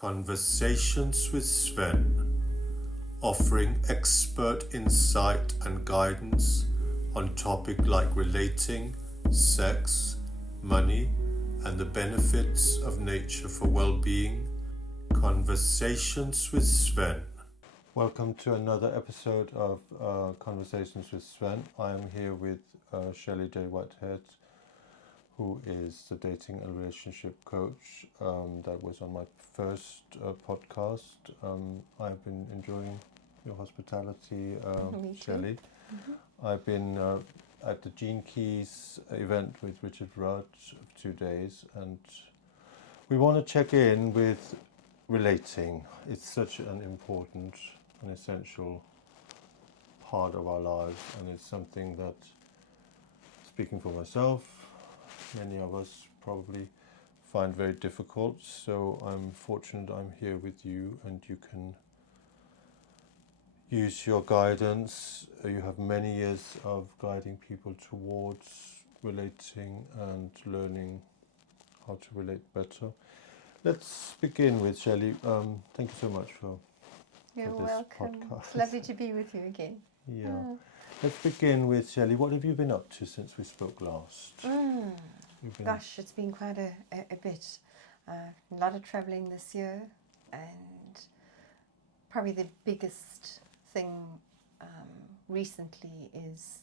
Conversations with Svend, offering expert insight and guidance on topics like relating, sex, money, and the benefits of nature for well-being. Conversations with Svend. Welcome to another episode of Conversations with Svend. I am here with Shelley J Whitehead, who is the dating and relationship coach. That was on my first podcast. I've been enjoying your hospitality, Shelley. Mm-hmm. I've been at the Gene Keys event with Richard Rudd for 2 days, and we want to check in with relating. It's such an important and essential part of our lives, and it's something that, speaking for myself, many of us probably find very difficult. So I'm fortunate I'm here with you, and you can use your guidance. You have many years of guiding people towards relating and learning how to relate better. Let's begin with Shelley. Thank you so much for this welcome. podcast. It's lovely to be with you again. Yeah. Let's begin with Shelley. What have you been up to since we spoke last? Gosh, it's been quite a bit. A lot of travelling this year, and probably the biggest thing recently is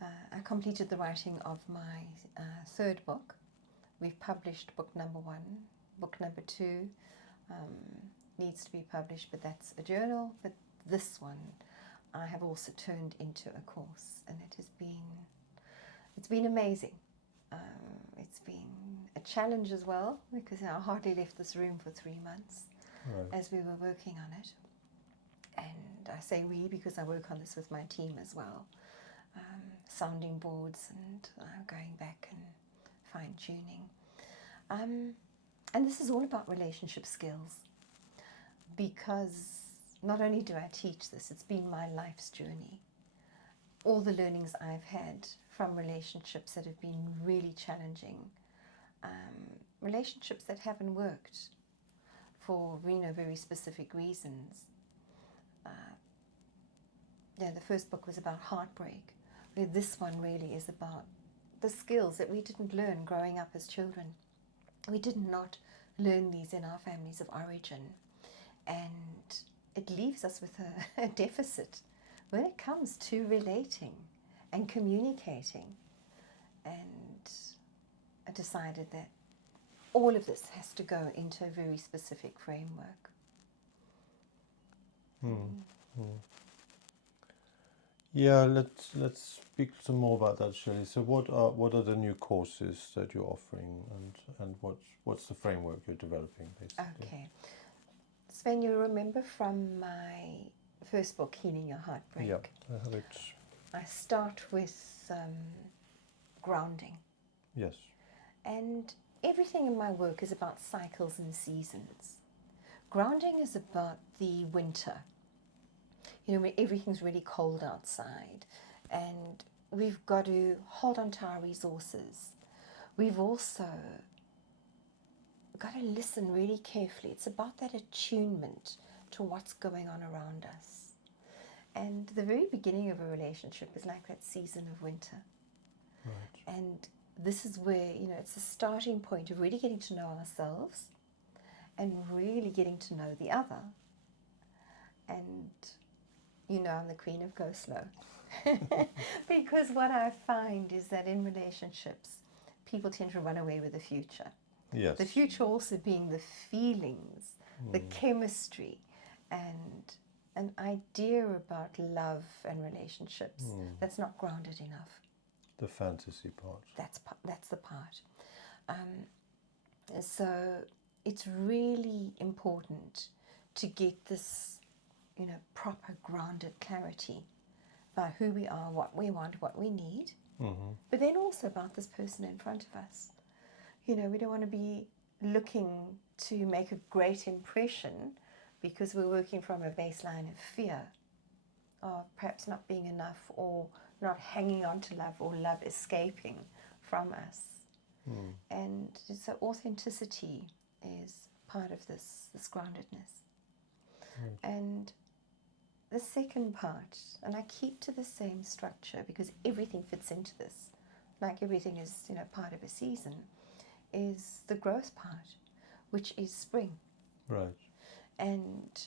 I completed the writing of my third book. We've published book number 1. Book number 2 needs to be published, but that's a journal. But this one I have also turned into a course, and it's been amazing. It's been a challenge as well, because I hardly left this room for 3 months as we were working on it. And I say we because I work on this with my team as well. Sounding boards and going back and fine-tuning. And this is all about relationship skills, because not only do I teach this, it's been my life's journey. All the learnings I've had from relationships that have been really challenging, relationships that haven't worked for very specific reasons. The first book was about heartbreak. This one really is about the skills that we didn't learn growing up as children. We did not learn these in our families of origin, and it leaves us with a deficit when it comes to relating and communicating. And I decided that all of this has to go into a very specific framework. Yeah, let's speak some more about that, Shelley. So what are the new courses that you're offering, and what's the framework you're developing, basically? Okay. Sven, you remember from my first book, Healing Your Heartbreak? Yeah, I have it. I start with grounding. Yes. And everything in my work is about cycles and seasons. Grounding is about the winter, when everything's really cold outside, and we've got to hold on to our resources. We've also got to listen really carefully. It's about that attunement to what's going on around us. And the very beginning of a relationship is like that season of winter. Right. And this is where, it's the starting point of really getting to know ourselves and really getting to know the other. And, I'm the queen of go slow. Because what I find is that in relationships, people tend to run away with the future. Yes. The future also being the feelings, the chemistry, and an idea about love and relationships that's not grounded enough. The fantasy part. That's the part. So it's really important to get this, proper grounded clarity about who we are, what we want, what we need, but then also about this person in front of us. We don't want to be looking to make a great impression because we're working from a baseline of fear, of perhaps not being enough, or not hanging on to love, or love escaping from us. And so authenticity is part of this groundedness. Right. And the second part, and I keep to the same structure because everything fits into this, like everything is, you know, part of a season, is the growth part, which is spring. Right. And,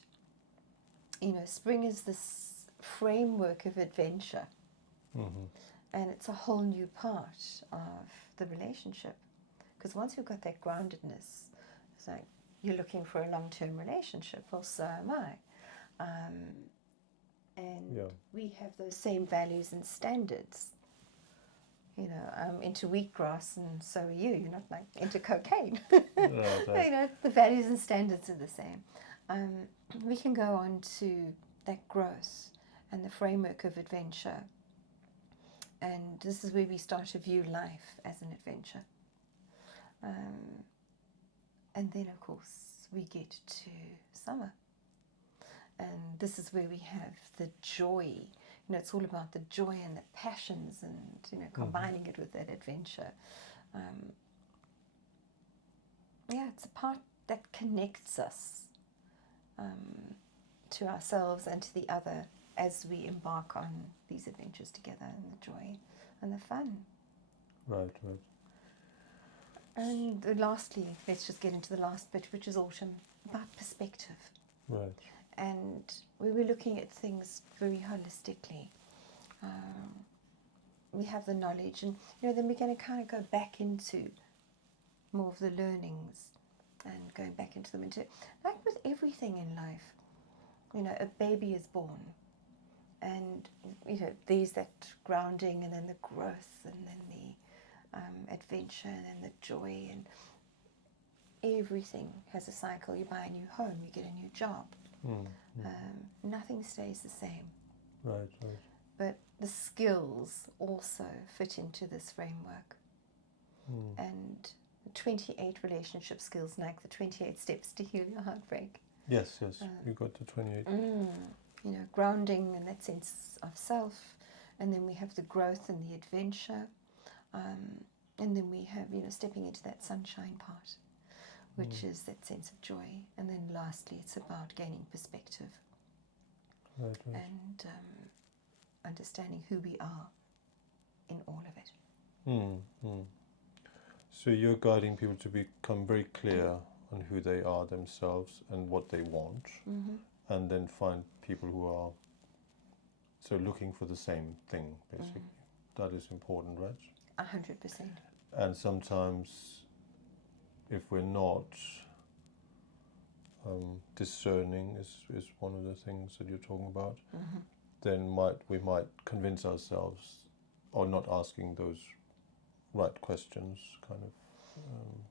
you know, spring is this framework of adventure. Mm-hmm. And it's a whole new part of the relationship. Because once we've got that groundedness, it's like you're looking for a long-term relationship, well, so am I. And we have those same values and standards. You know, I'm into wheatgrass and so are you. You're not like into cocaine. Right. You know, the values and standards are the same. We can go on to that growth and the framework of adventure. And this is where we start to view life as an adventure. And then, of course, we get to summer. And this is where we have the joy. You know, it's all about the joy and the passions and, you know, combining it with that adventure. It's a part that connects us to ourselves and to the other as we embark on these adventures together, and the joy and the fun. Right. And lastly, let's just get into the last bit, which is autumn, about perspective. Right. And we were looking at things very holistically. We have the knowledge, and, you know, then we're going to kind of go back into more of the learnings and going back into them. Like with everything in life, you know, a baby is born. And, you know, there's that grounding and then the growth and then the adventure and then the joy, and everything has a cycle. You buy a new home, you get a new job. Nothing stays the same. Right. But the skills also fit into this framework. And the 28 relationship skills, like the 28 steps to heal your heartbreak. Yes. You got to 28. You know, grounding in that sense of self, and then we have the growth and the adventure, and then we have, you know, stepping into that sunshine part, which is that sense of joy, and then lastly it's about gaining perspective. Right. And understanding who we are in all of it. So you're guiding people to become very clear on who they are themselves and what they want, and then find people who are looking for the same thing, basically. That is important, right? 100%. And sometimes if we're not discerning is one of the things that you're talking about, then we might convince ourselves, or not asking those right questions, kind of.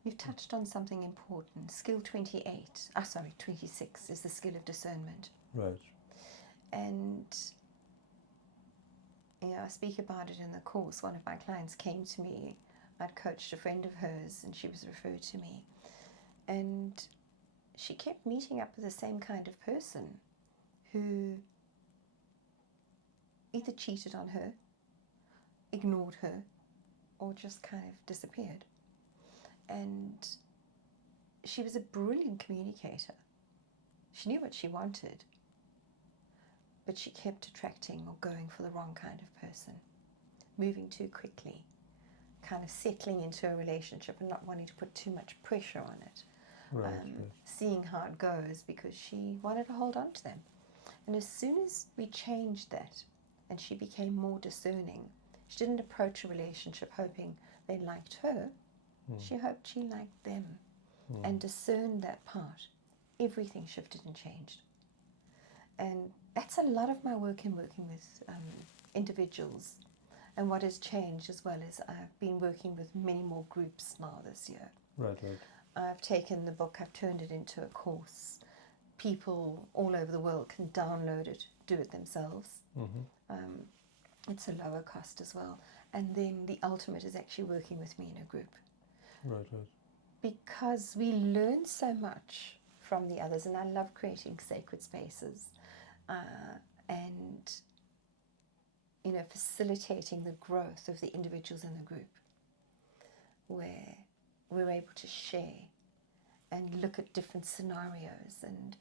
You've touched on something important. Skill 26 is the skill of discernment. Right. And, you know, I speak about it in the course. One of my clients came to me. I'd coached a friend of hers and she was referred to me. And she kept meeting up with the same kind of person who either cheated on her, ignored her, or just kind of disappeared. And she was a brilliant communicator. She knew what she wanted, but she kept attracting or going for the wrong kind of person, moving too quickly, kind of settling into a relationship and not wanting to put too much pressure on it. Right. Seeing how it goes because she wanted to hold on to them. And as soon as we changed that and she became more discerning, she didn't approach a relationship hoping they liked her. She hoped she liked them, and discerned that part. Everything shifted and changed. And that's a lot of my work in working with individuals. And what has changed as well is I've been working with many more groups now this year. Right. I've taken the book, I've turned it into a course. People all over the world can download it, do it themselves. It's a lower cost as well. And then the ultimate is actually working with me in a group. Right. Because we learn so much from the others, and I love creating sacred spaces and, you know, facilitating the growth of the individuals in the group, where we're able to share and look at different scenarios, and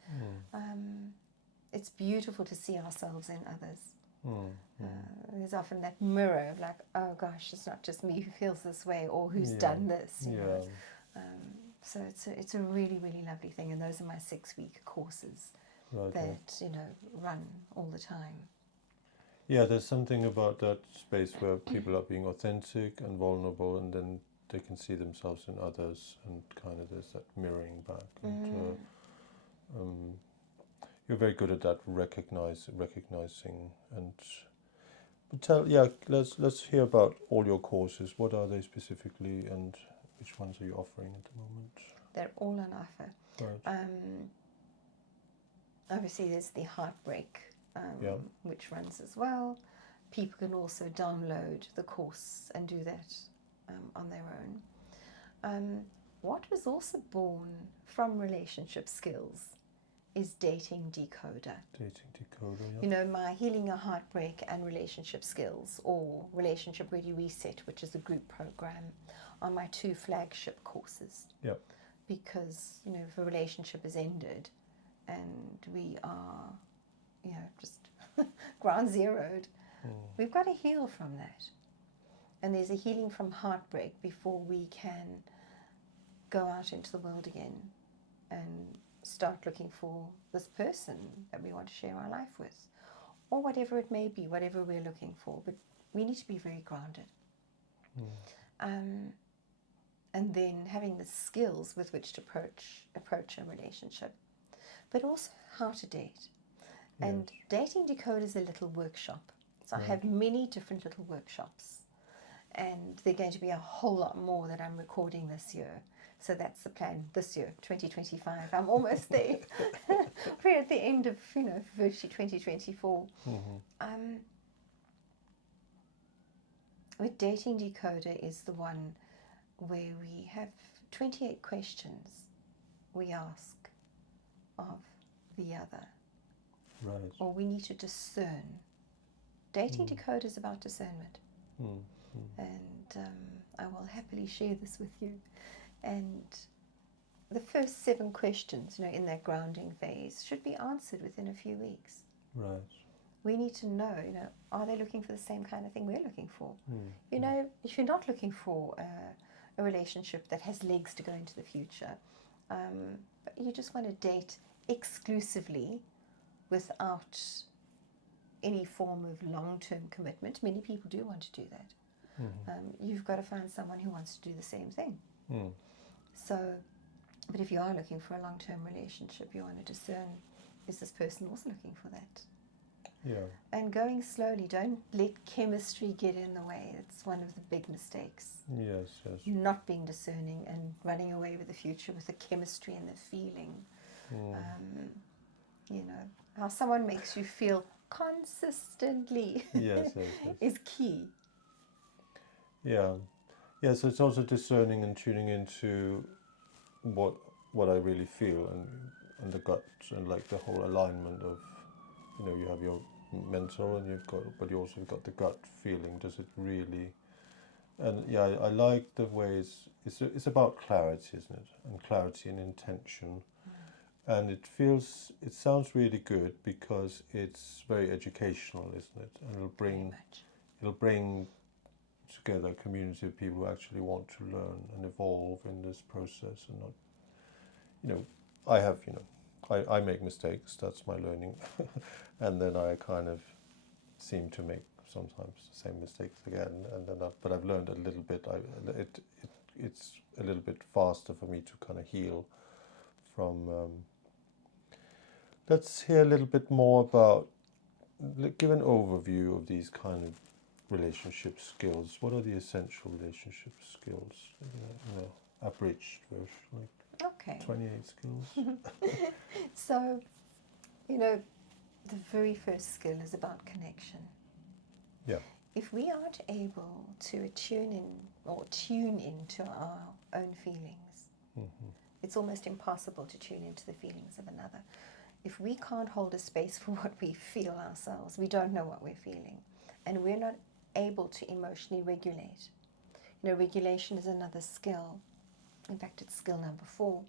it's beautiful to see ourselves in others. There's often that mirror of like, oh gosh, it's not just me who feels this way or who's done this, you know. So it's a really, really lovely thing, and those are my 6-week courses that, you know, run all the time. Yeah, there's something about that space where people are being authentic and vulnerable, and then they can see themselves in others, and kind of there's that mirroring back. And you're very good at that, recognizing. And let's hear about all your courses. What are they specifically, and which ones are you offering at the moment? They're all on offer. Right. Obviously, there's the Heartbreak, which runs as well. People can also download the course and do that on their own. What was also born from relationship skills is Dating Decoder. Dating Decoder, yeah. You know, my Healing Your Heartbreak and Relationship Skills, or Relationship Ready Reset, which is a group program, are my 2 flagship courses. Yep. Because, you know, if a relationship has ended and we are, you know, just ground zeroed, we've got to heal from that. And there's a healing from heartbreak before we can go out into the world again and start looking for this person that we want to share our life with, or whatever it may be, whatever we're looking for. But we need to be very grounded. And then having the skills with which to approach a relationship, but also how to date. And Dating Decoder is a little workshop. So I have many different little workshops, and they're going to be a whole lot more that I'm recording this year. So that's the plan this year, 2025. I'm almost there. We're at the end of, you know, virtually 2024. With Dating Decoder is the one where we have 28 questions we ask of the other. Right. Or we need to discern. Dating Decoder is about discernment. And I will happily share this with you. And the first 7 questions, you know, in that grounding phase should be answered within a few weeks. Right. We need to know, you know, are they looking for the same kind of thing we're looking for? You know, if you're not looking for a relationship that has legs to go into the future, but you just want to date exclusively without any form of long-term commitment. Many people do want to do that. You've got to find someone who wants to do the same thing. So, but if you are looking for a long-term relationship, you want to discern, is this person also looking for that? Yeah. And going slowly, don't let chemistry get in the way. It's one of the big mistakes. Yes. Not being discerning and running away with the future with the chemistry and the feeling. You know, how someone makes you feel consistently is key. Yeah. So it's also discerning and tuning into what I really feel, and the gut, and like the whole alignment of, you know, you have your mental and but you also got the gut feeling. Does it really? And yeah, I like the ways it's about clarity, isn't it? And clarity and intention. And it sounds really good because it's very educational, isn't it? And it'll bring together a community of people who actually want to learn and evolve in this process, and not, you know, I make mistakes, that's my learning, and then I kind of seem to make sometimes the same mistakes again, and then but I've learned a little bit. It's a little bit faster for me to kind of heal from. Let's hear a little bit more about, give an overview of these kind of relationship skills. What are the essential relationship skills? You know, abridged version, like 28 skills. So, you know, the very first skill is about connection. Yeah. If we aren't able to tune into our own feelings, it's almost impossible to tune into the feelings of another. If we can't hold a space for what we feel ourselves, we don't know what we're feeling, and we're not able to emotionally regulate. You know, regulation is another skill. In fact, it's skill number 4.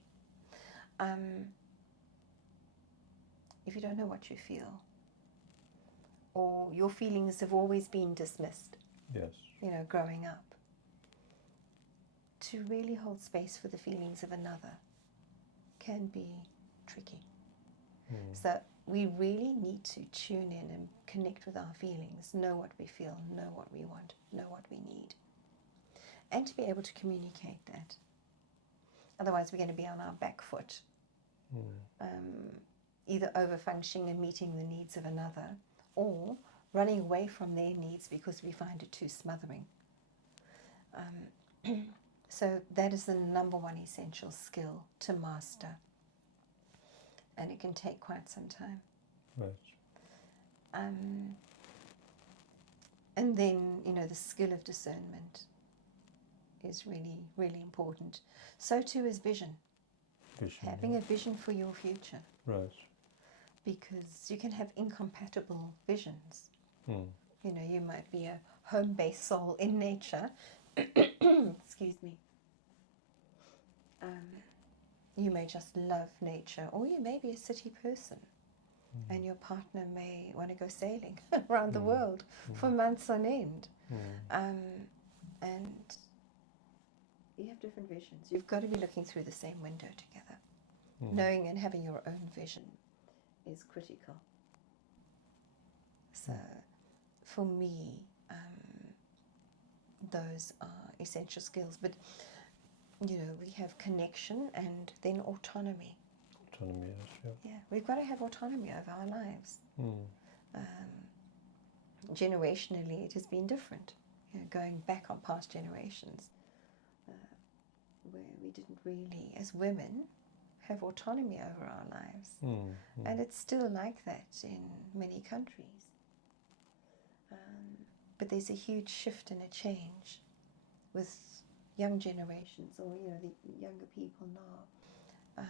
If you don't know what you feel, or your feelings have always been dismissed, Yes. Growing up, to really hold space for the feelings of another can be tricky. So we really need to tune in and connect with our feelings, know what we feel, know what we want, know what we need, and to be able to communicate that. Otherwise, we're going to be on our back foot, either over-functioning and meeting the needs of another, or running away from their needs because we find it too smothering. So that is the number one essential skill to master. And it can take quite some time. Right. And then, the skill of discernment is really, really important. So too is vision. Having a vision for your future. Right. Because you can have incompatible visions. You might be a home-based soul in nature. Excuse me. You may just love nature, or you may be a city person, and your partner may want to go sailing around the world for months on end. And you have different visions. You've got to be looking through the same window together. Knowing and having your own vision is critical. So for me, those are essential skills. But we have connection and then autonomy. Autonomy, yes, Yeah, we've got to have autonomy over our lives. Generationally, it has been different. Going back on past generations, where we didn't really, as women, have autonomy over our lives. And it's still like that in many countries. But there's a huge shift and a change with young generations, or the younger people now,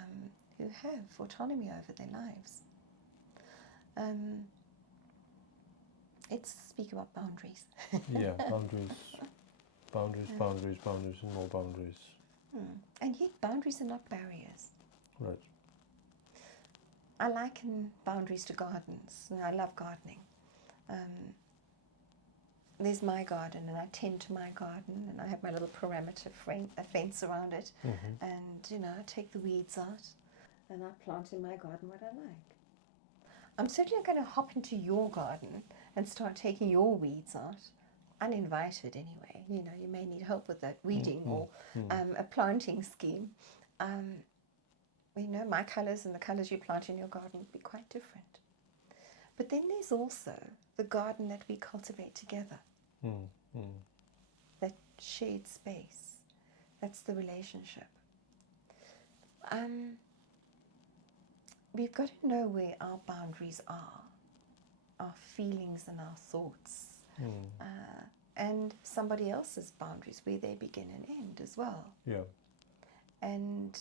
who have autonomy over their lives. Let's speak about boundaries. Yeah, boundaries, and more boundaries. And yet boundaries are not barriers. Right. I liken boundaries to gardens. I love gardening. There's my garden, and I tend to my garden, and I have my little perimeter fence around it, and I take the weeds out, and I plant in my garden what I like. I'm certainly not going to hop into your garden and start taking your weeds out, uninvited anyway. You may need help with that weeding or a planting scheme. My colours and the colours you plant in your garden would be quite different. But then there's also the garden that we cultivate together. That shared space. That's the relationship. We've got to know where our boundaries are, our feelings and our thoughts, and somebody else's boundaries, where they begin and end as well. Yeah. And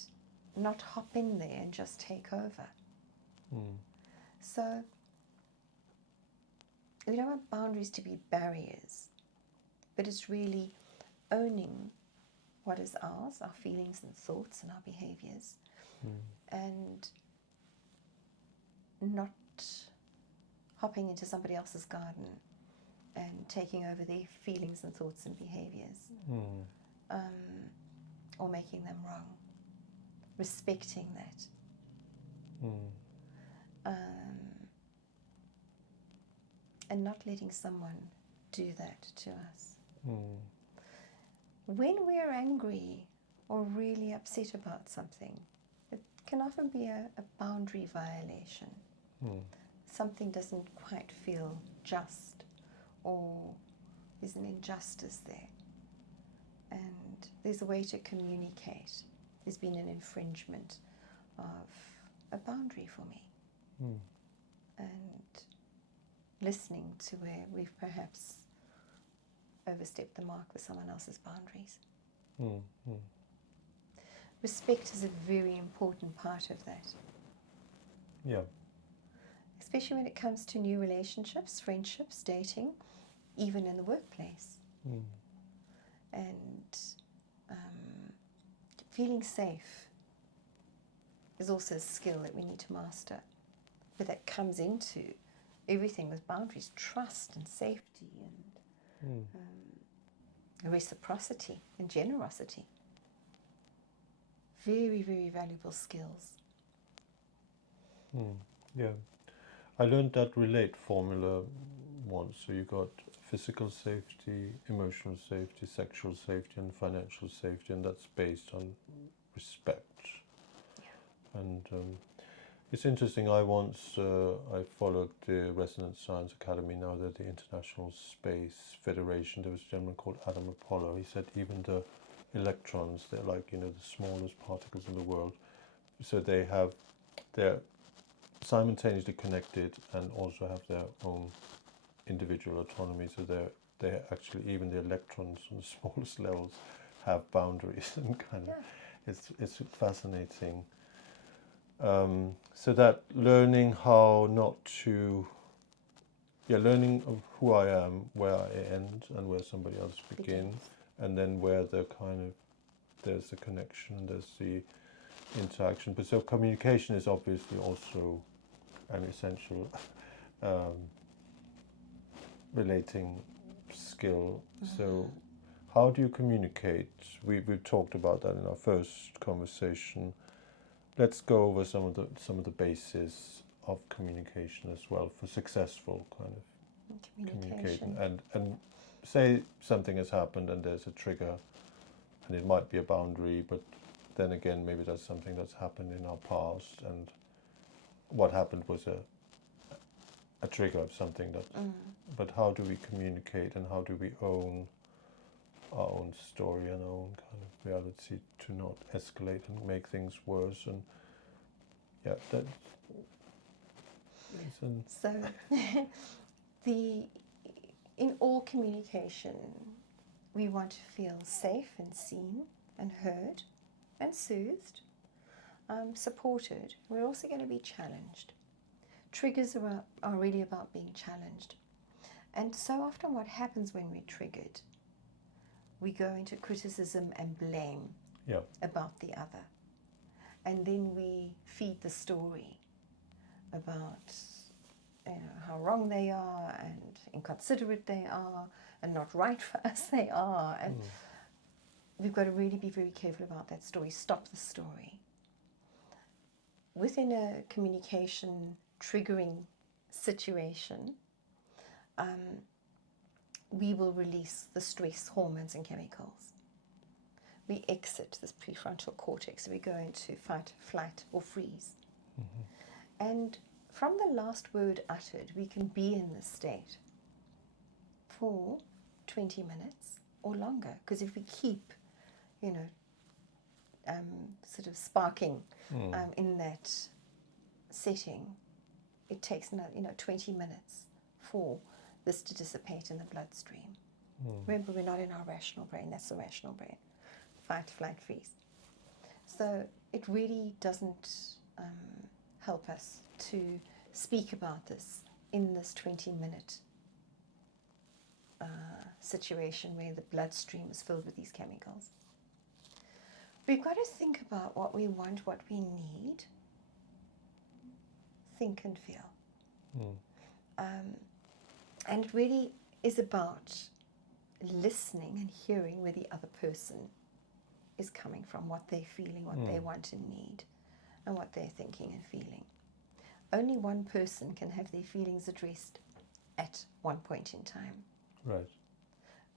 not hop in there and just take over. So we don't want boundaries to be barriers, but it's really owning what is ours, our feelings and thoughts and our behaviors, and not hopping into somebody else's garden and taking over their feelings and thoughts and behaviors, or making them wrong. Respecting that. And not letting someone do that to us. When we're angry or really upset about something, it can often be a boundary violation. Something doesn't quite feel just, or there's an injustice there. And there's a way to communicate. There's been an infringement of a boundary for me. And listening to where we've perhaps overstepped the mark with someone else's boundaries. Respect is a very important part of that. Yeah. Especially when it comes to new relationships, friendships, dating, even in the workplace. And feeling safe is also a skill that we need to master. But that comes into everything with boundaries, trust and safety and reciprocity and generosity. Very, very valuable skills. Yeah. I learned that relate formula once. So you got physical safety, emotional safety, sexual safety, and financial safety, and that's based on respect. Yeah. And it's interesting. I followed the Resonance Science Academy. Now they're the International Space Federation. There was a gentleman called Adam Apollo. He said even the electrons, they're like the smallest particles in the world. So they're simultaneously connected and also have their own individual autonomy. So they actually, even the electrons on the smallest levels have boundaries and kind of it's fascinating. So that learning how not to, learning of who I am, where I end and where somebody else begins, and then where there's the connection and there's the interaction. But so communication is obviously also an essential relating skill. So how do you communicate? We talked about that in our first conversation. Let's go over some of the bases of communication as well for successful kind of communication. And say something has happened and there's a trigger, and it might be a boundary, but then again maybe that's something that's happened in our past, and what happened was a trigger of something that. But how do we communicate, and how do we own our own story and our own kind of reality to not escalate and make things worse? And that. So, in all communication, we want to feel safe and seen and heard and soothed, supported. We're also going to be challenged. Triggers are really about being challenged. And so often what happens when we're triggered, we go into criticism and blame about the other. And then we feed the story about how wrong they are and inconsiderate they are and not right for us they are. And we've got to really be very careful about that story. Stop the story. Within a communication triggering situation, we will release the stress hormones and chemicals. We exit this prefrontal cortex. We go into fight, flight, or freeze. And from the last word uttered, we can be in this state for 20 minutes or longer. Because if we keep, sort of sparking in that setting, it takes 20 minutes for this to dissipate in the bloodstream. Remember, we're not in our rational brain. That's the rational brain. Fight, flight, freeze. So it really doesn't help us to speak about this in this 20-minute situation where the bloodstream is filled with these chemicals. We've got to think about what we want, what we need, think and feel. And it really is about listening and hearing where the other person is coming from, what they're feeling, what they want and need, and what they're thinking and feeling. Only one person can have their feelings addressed at one point in time. Right.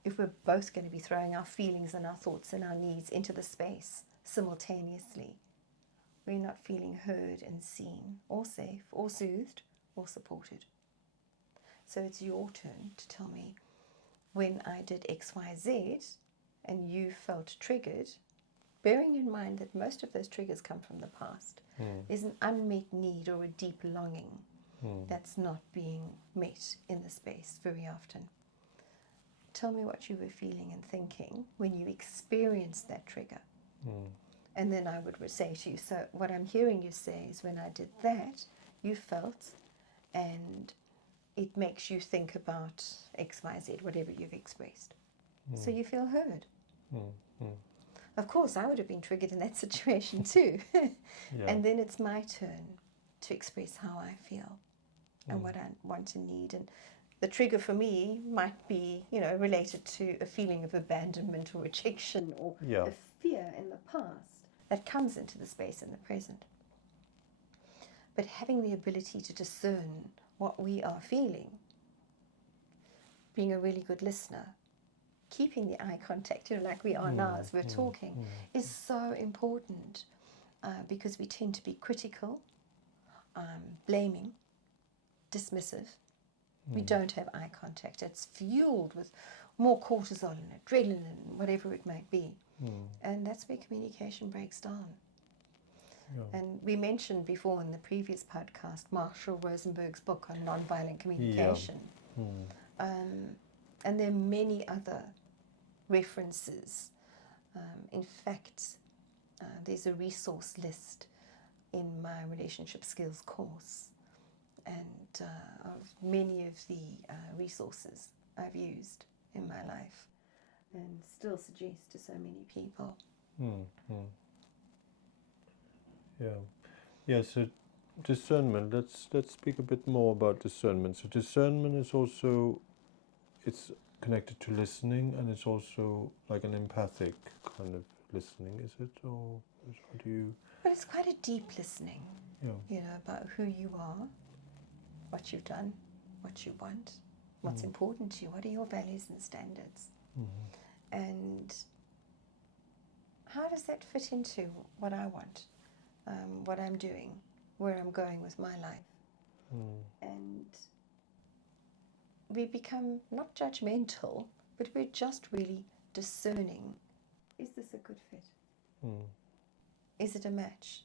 If we're both going to be throwing our feelings and our thoughts and our needs into the space simultaneously, we're not feeling heard and seen, or safe, or soothed, or supported. So it's your turn to tell me, when I did X, Y, Z, and you felt triggered, bearing in mind that most of those triggers come from the past. There's an unmet need or a deep longing that's not being met in the space very often. Tell me what you were feeling and thinking when you experienced that trigger. And then I would say to you, so what I'm hearing you say is, when I did that, you felt, and it makes you think about X, Y, Z, whatever you've expressed. So you feel heard. Of course, I would have been triggered in that situation too. Yeah. And then it's my turn to express how I feel and what I want and need. And the trigger for me might be, related to a feeling of abandonment or rejection or Yeah. a fear in the past that comes into the space in the present. But having the ability to discern what we are feeling, being a really good listener, keeping the eye contact, like we are now as we're talking, is so important because we tend to be critical, blaming, dismissive. We don't have eye contact. It's fueled with more cortisol and adrenaline, whatever it might be. And that's where communication breaks down. Yeah. And we mentioned before in the previous podcast Marshall Rosenberg's book on nonviolent communication. And there are many other references. In fact, there's a resource list in my relationship skills course, and of many of the resources I've used in my life and still suggest to so many people. Yeah. So discernment. Let's speak a bit more about discernment. So discernment is also, it's connected to listening, and it's also like an empathic kind of listening, is it? Or how do you? But it's quite a deep listening. Yeah. About who you are, what you've done, what you want, what's important to you, what are your values and standards, and how does that fit into what I want, what I'm doing, where I'm going with my life. And we become not judgmental, but we're just really discerning. Is this a good fit? Is it a match?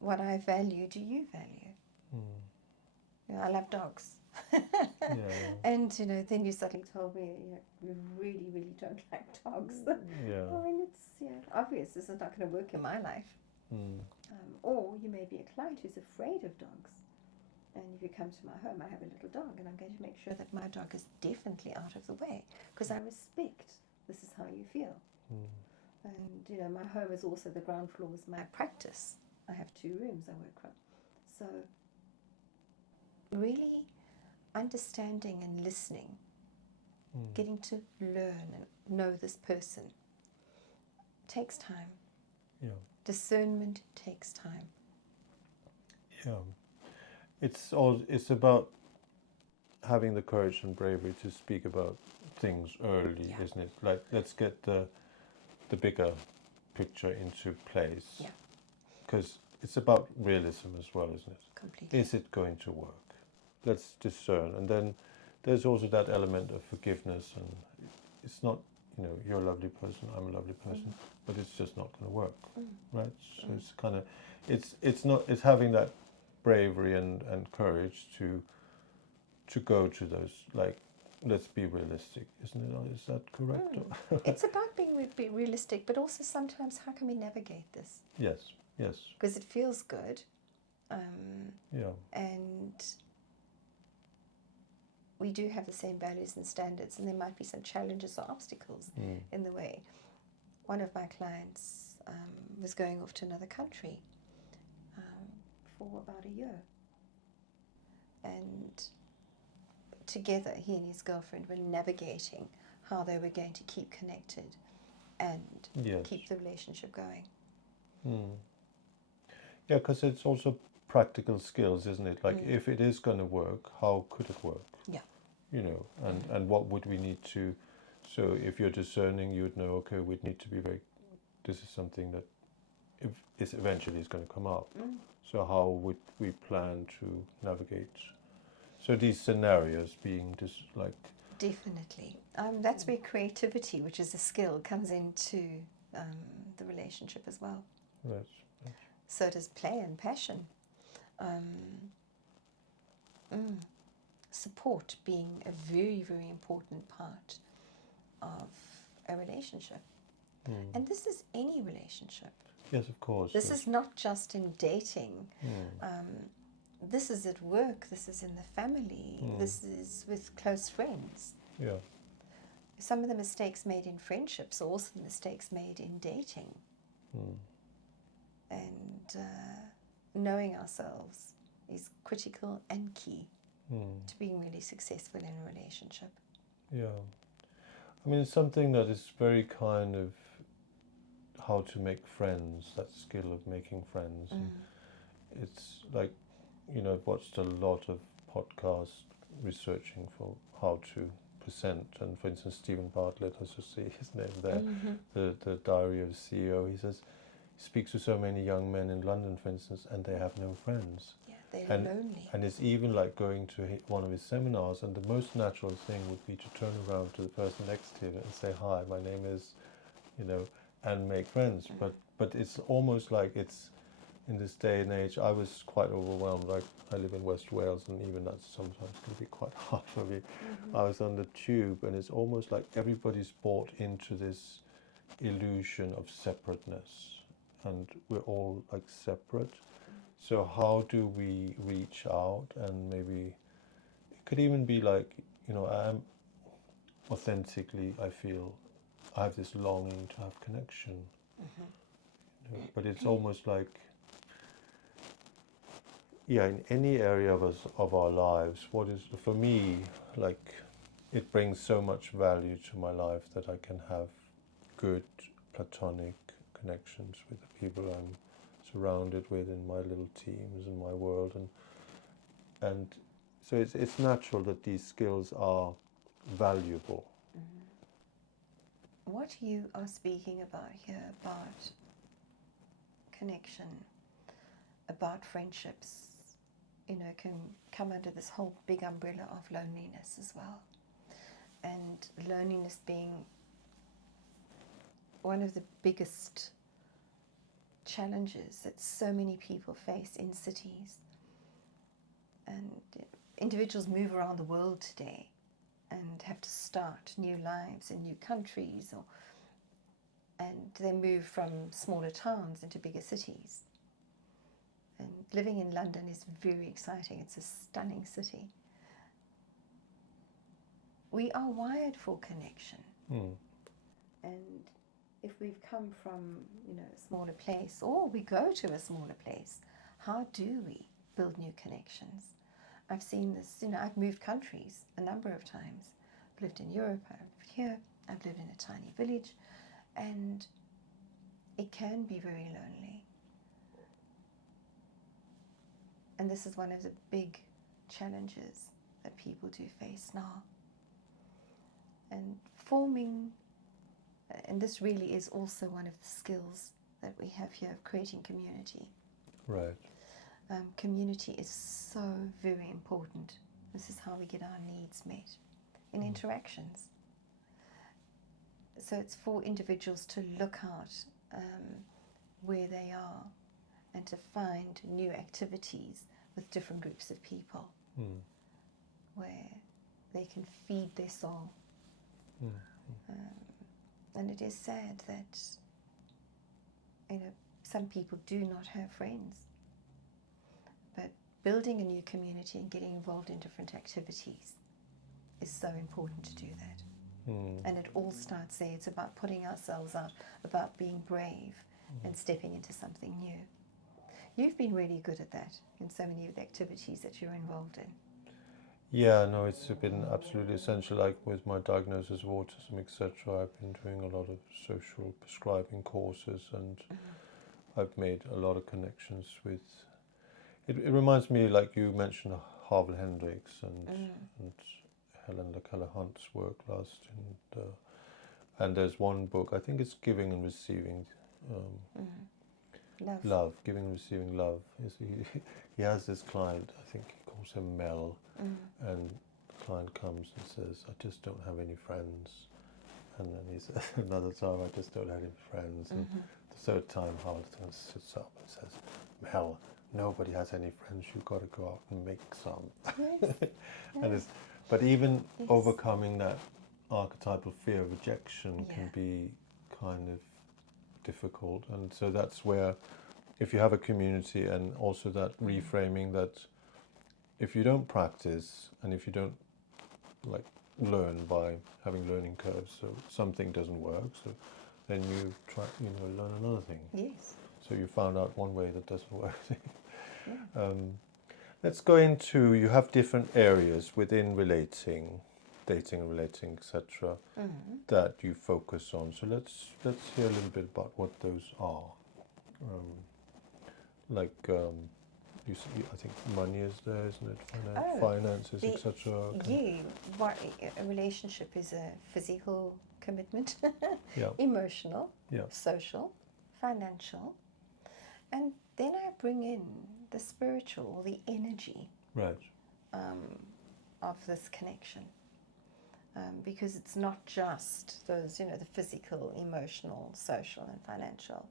What I value, do you value? I love dogs. And then you suddenly told me you really, really don't like dogs. I mean, it's obvious this is not going to work in my life. Or you may be a client who's afraid of dogs, and if you come to my home, I have a little dog, and I'm going to make sure that my dog is definitely out of the way because I respect this is how you feel. And my home is also the ground floor is my practice. I have 2 rooms I work from. So really understanding and listening, getting to learn and know this person takes time. Discernment takes time. It's about having the courage and bravery to speak about things early, isn't it? Like, let's get the bigger picture into place. Because it's about realism as well, isn't it? Completely. Is it going to work? Let's discern. And then there's also that element of forgiveness, and it's not, you're a lovely person, I'm a lovely person, but it's just not going to work, right? So it's kind of, it's having that bravery and courage to go to those, like, let's be realistic, isn't it? Is that correct? It's about being realistic, but also sometimes how can we navigate this? Yes. Because it feels good. And we do have the same values and standards, and there might be some challenges or obstacles in the way. One of my clients was going off to another country for about a year. And together, he and his girlfriend were navigating how they were going to keep connected and keep the relationship going. Yeah, because it's also practical skills, isn't it? Like, if it is going to work, how could it work? And what would we need to... So if you're discerning, you would know, okay, we'd need to be this is something that is eventually is going to come up. So how would we plan to navigate? So these scenarios being just like... Definitely. That's where creativity, which is a skill, comes into the relationship as well. Yes. So does play and passion. Support being a very, very important part of a relationship. And this is any relationship. Yes, of course. This is not just in dating. This is at work. This is in the family. This is with close friends. some of the mistakes made in friendships are also the mistakes made in dating. And knowing ourselves is critical and key to being really successful in a relationship. Yeah. I mean, it's something that is very kind of how to make friends, that skill of making friends. And it's like, you know, I've watched a lot of podcasts researching for how to present. And for instance, Stephen Bartlett, I just see his name there, the Diary of a CEO, he says, he speaks to so many young men in London, for instance, and they have no friends. Yeah, they're lonely. And it's even like going to one of his seminars, and the most natural thing would be to turn around to the person next to him and say, hi, my name is, you know, and make friends. But it's almost like it's, in this day and age, I was quite overwhelmed. Like, I live in West Wales, and even that's sometimes can be quite hard for me. I was on the tube, and it's almost like everybody's bought into this illusion of separateness, and we're all like separate. So how do we reach out? And maybe it could even be like, you know, I'm authentically, I feel I have this longing to have connection. You know, but it's almost like, yeah, in any area of our lives, what is, for me, like, it brings so much value to my life that I can have good platonic connections with the people I'm surrounded with in my little teams in my world, and so it's natural that these skills are valuable. What you are speaking about here, about connection, about friendships, you know, can come under this whole big umbrella of loneliness as well. And loneliness being one of the biggest challenges that so many people face in cities. And individuals move around the world today and have to start new lives in new countries, and they move from smaller towns into bigger cities. And living in London is very exciting. It's a stunning city. We are wired for connection. And if we've come from, you know, a smaller place, or we go to a smaller place, how do we build new connections? I've seen this, you know, I've moved countries a number of times. I've lived in Europe, I've lived here, I've lived in a tiny village, and it can be very lonely. And this is one of the big challenges that people do face now. And forming, and this really is also one of the skills that we have here of creating community. Right. Community is so very important. This is how we get our needs met in interactions. So it's for individuals to look out where they are and to find new activities with different groups of people where they can feed their soul. And it is sad that, you know, some people do not have friends. But building a new community and getting involved in different activities is so important to do that. And it all starts there. It's about putting ourselves out, about being brave and stepping into something new. You've been really good at that in so many of the activities that you're involved in. Yeah, no, it's been absolutely essential. Like with my diagnosis of autism, etc., I've been doing a lot of social prescribing courses, and I've made a lot of connections with. It reminds me, like you mentioned, Harville Hendricks and Helen LaCalla Hunt's work last, and there's one book, I think it's Giving and Receiving. Love, Giving and Receiving Love. He has this client, I think he calls him Mel, and the client comes and says, I just don't have any friends. And then he says another time, I just don't have any friends. And the third time, Harleton sits up and says, Mel, nobody has any friends, you've got to go out and make some. Yes. And but even overcoming that archetypal fear of rejection can be kind of difficult. And so that's where, if you have a community, and also that reframing that if you don't practice and if you don't like learn by having learning curves. So something doesn't work, so then you try, learn another thing. Yes. So you found out one way that doesn't work. Yeah. Let's go into, you have different areas within dating and relating, etc., that you focus on. So let's hear a little bit about what those are. You see, I think money is there, isn't it? Finances, etc. Yeah, a relationship is a physical commitment, Yeah. emotional, Yeah. social, financial, and then I bring in the spiritual, the energy, Right. of this connection, because it's not just those, the physical, emotional, social, and financial.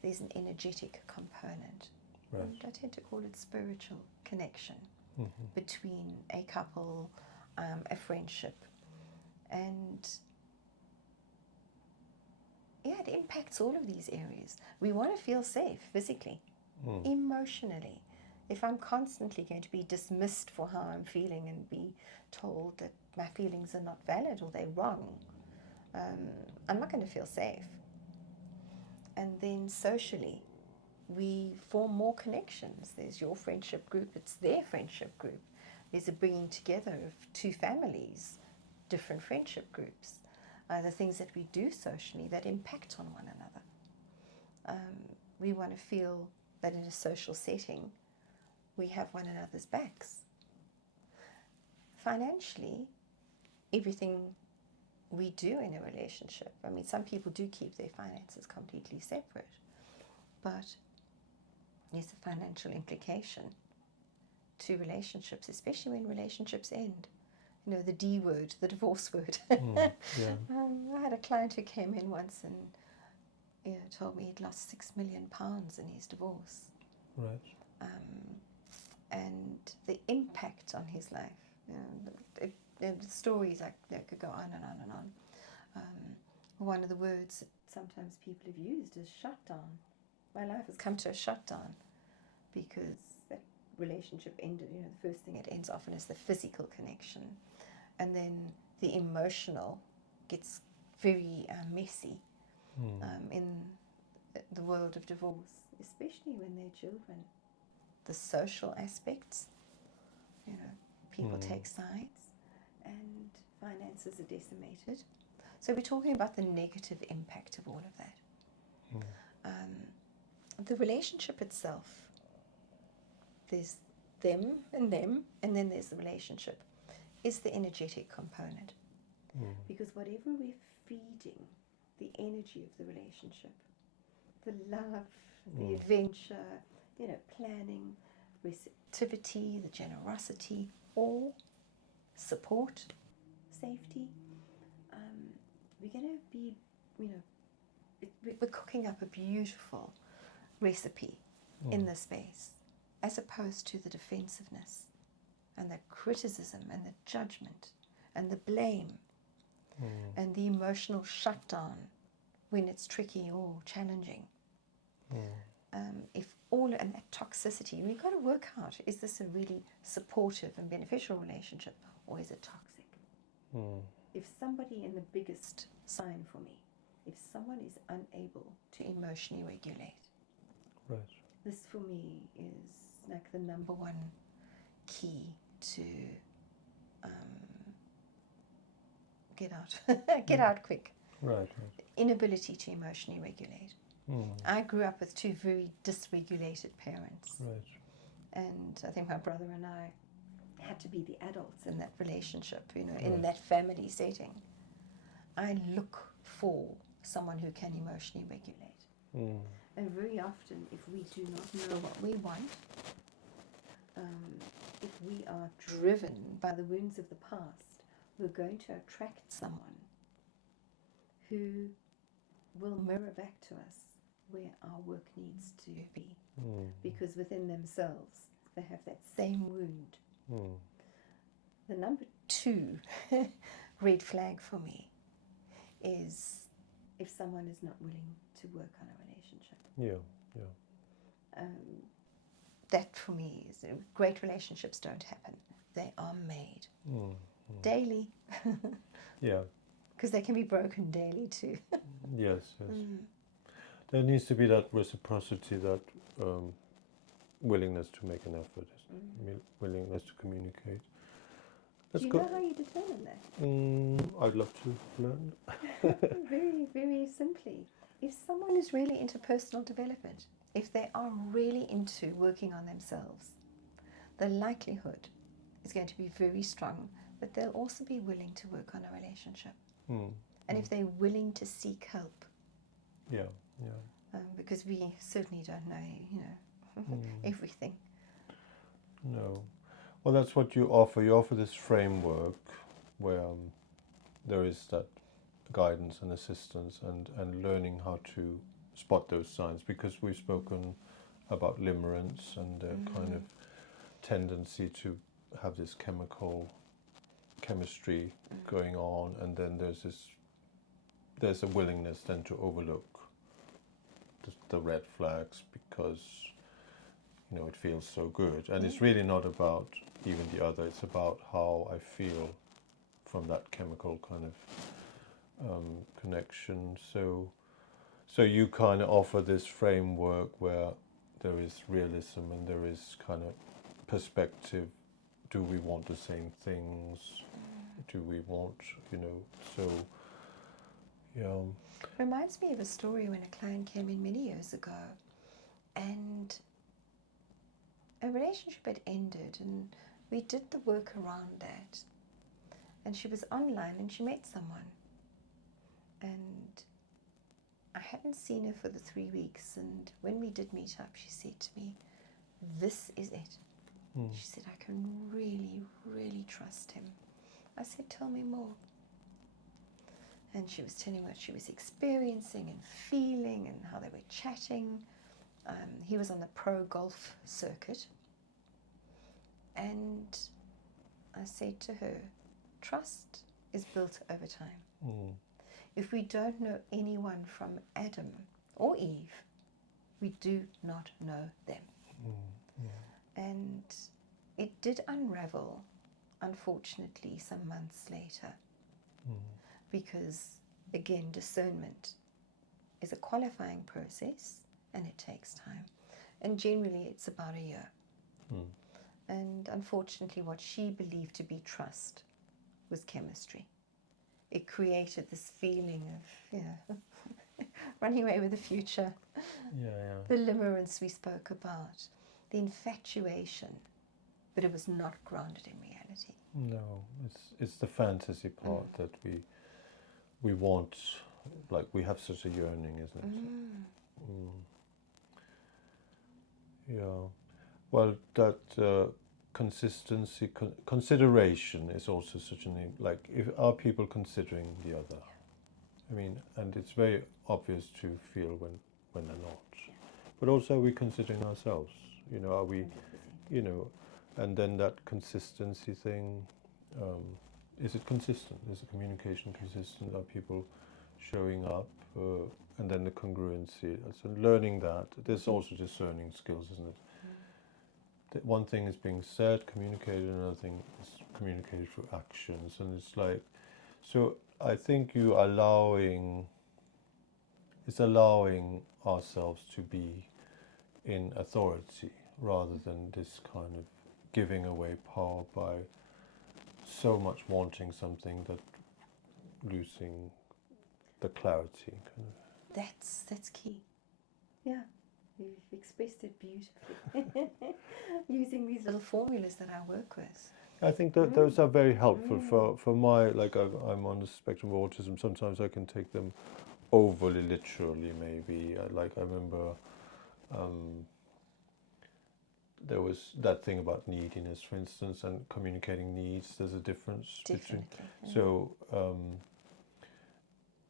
There's an energetic component. Right. And I tend to call it spiritual connection between a couple, a friendship, and yeah, it impacts all of these areas. We want to feel safe physically, emotionally. If I'm constantly going to be dismissed for how I'm feeling and be told that my feelings are not valid or they're wrong, I'm not going to feel safe. And then socially, we form more connections. There's your friendship group, it's their friendship group. There's a bringing together of two families, different friendship groups. The things that we do socially that impact on one another. We want to feel that in a social setting, we have one another's backs. Financially, everything we do in a relationship, I mean, some people do keep their finances completely separate, but there's a financial implication to relationships, especially when relationships end. The D word, the divorce word. Yeah. I had a client who came in once and told me he'd lost £6 million in his divorce. Right. And the impact on his life. The stories could go on and on and on. One of the words that sometimes people have used is shutdown. My life has come to a shutdown because that relationship ended. The first thing it ends often is the physical connection, and then the emotional gets very messy in the world of divorce, especially when they're children. The social aspects, people take sides, and finances are decimated. So we're talking about the negative impact of all of that. The relationship itself, there's them, and then there's the relationship, is the energetic component. Because whatever we're feeding, the energy of the relationship, the love, the adventure, planning, receptivity, the generosity, or support, safety, we're going to be, we're cooking up a beautiful recipe in the space, as opposed to the defensiveness and the criticism and the judgment and the blame and the emotional shutdown when it's tricky or challenging. And that toxicity, we've got to work out, is this a really supportive and beneficial relationship, or is it toxic? If somebody, in the biggest sign for me, if someone is unable to emotionally regulate, right, this for me is like the number one key to get out quick. Right. Inability to emotionally regulate. I grew up with two very dysregulated parents. Right. And I think my brother and I had to be the adults in that relationship, in that family setting. I look for someone who can emotionally regulate. And very often, if we do not know what we want, if we are driven by the wounds of the past, we're going to attract someone who will mirror back to us where our work needs to be. Because within themselves, they have that same wound. The number 2 red flag for me is if someone is not willing to work on a relationship. That for me is, great relationships don't happen. They are made. daily. Yeah. Because they can be broken daily too. Yes. There needs to be that reciprocity, that willingness to make an effort, willingness to communicate. Do you know how you determine that? I'd love to learn. Very, very simply. If someone is really into personal development, if they are really into working on themselves, the likelihood is going to be very strong that they'll also be willing to work on a relationship. And if they're willing to seek help. Yeah. Because we certainly don't know, everything. No. Well, that's what you offer. You offer this framework where there is that guidance and assistance and learning how to spot those signs, because we've spoken about limerence and the kind of tendency to have this chemistry going on, and then there's a willingness then to overlook the red flags because it feels so good, and it's really not about even the other, it's about how I feel from that chemical kind of connection. So you kind of offer this framework where there is realism and there is kind of perspective. Do we want the same things? Do we want, so, yeah. Reminds me of a story when a client came in many years ago and a relationship had ended, and we did the work around that. And she was online and she met someone. And I hadn't seen her for the 3 weeks, and when we did meet up, she said to me, "This is it." She said, "I can really, really trust him." I said, "Tell me more." And she was telling me what she was experiencing and feeling and how they were chatting. He was on the pro golf circuit. And I said to her, trust is built over time. If we don't know anyone from Adam or Eve, we do not know them. And it did unravel, unfortunately, some months later. Because, again, discernment is a qualifying process and it takes time. And generally it's about a year. And unfortunately what she believed to be trust was chemistry. It created this feeling of, running away with the future. The limerence we spoke about, the infatuation, but it was not grounded in reality. No, it's the fantasy part that we want, like we have such a yearning, isn't it? Yeah. Well, that consistency, consideration is also such an, like, if are people considering the other? I mean, and it's very obvious to feel when they're not. But also, are we considering ourselves? Are we, and then that consistency thing, is it consistent? Is the communication consistent? Are people showing up? And then the congruency. So learning that. There's also discerning skills, isn't it? One thing is being said, communicated, another thing is communicated through actions. And it's like, so I think it's allowing ourselves to be in authority rather than this kind of giving away power by so much wanting something that losing the clarity. Kind of. That's key. Yeah, you've expressed it beautifully. Using these little formulas that I work with. I think that those are very helpful for my, like I'm on the spectrum of autism. Sometimes I can take them overly literally, maybe. Like I remember there was that thing about neediness, for instance, and communicating needs. There's a difference between. So,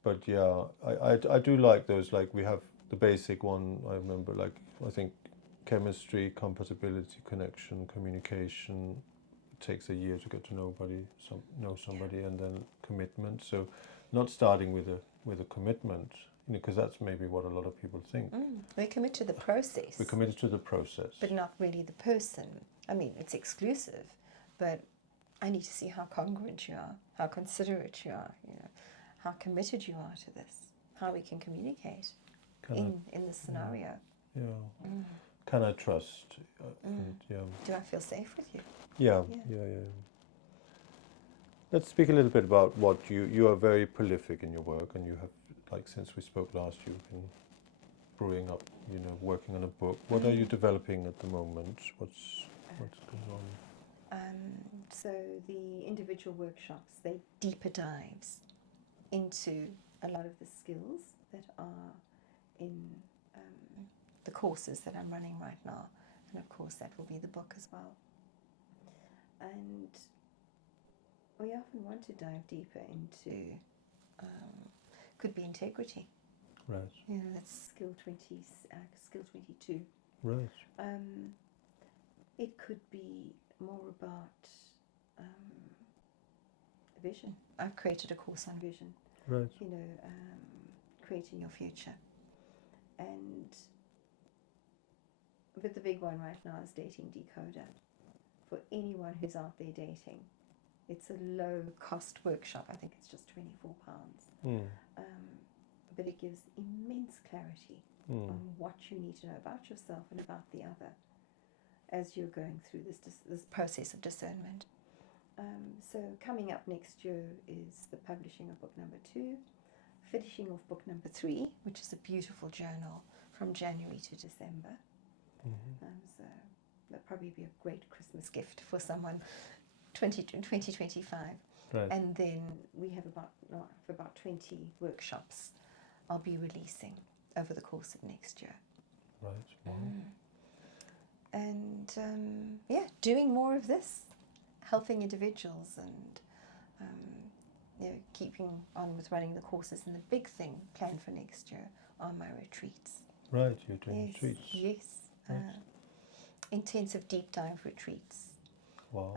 but yeah, I do like those. Like we have the basic one. I remember, like I think chemistry, compatibility, connection, communication. It takes a year to get to know somebody, and then commitment. So, not starting with a commitment. Because that's maybe what a lot of people think. We commit to the process. We're committed to the process. But not really the person. I mean, it's exclusive, but I need to see how congruent you are, how considerate you are, you know, how committed you are to this, how we can communicate in this scenario. Yeah. Can I trust? And, yeah. Do I feel safe with you? Yeah. Let's speak a little bit about what you are very prolific in your work, and you have, like, since we spoke last, you've been brewing up, you know, working on a book. What are you developing at the moment? What's going on? So the individual workshops, they deeper dives into a lot of the skills that are in the courses that I'm running right now, and of course that will be the book as well. And we often want to dive deeper into could be integrity. Right. You know, that's skill 22. Right. It could be more about vision. I've created a course on vision. Right. You know, creating your future. But the big one right now is Dating Decoder. For anyone who's out there dating, it's a low-cost workshop. I think it's just £24. But it gives immense clarity on what you need to know about yourself and about the other as you're going through this process of discernment. So coming up next year is the publishing of book number 2, finishing off book number 3, which is a beautiful journal from January to December. So that'll probably be a great Christmas gift for someone 2025. Right. And then we have about 20 workshops I'll be releasing over the course of next year. Right. Wow. And doing more of this, helping individuals and keeping on with running the courses. And the big thing planned for next year are my retreats. Right, you're doing retreats. Yes. Right. Intensive deep dive retreats. Wow.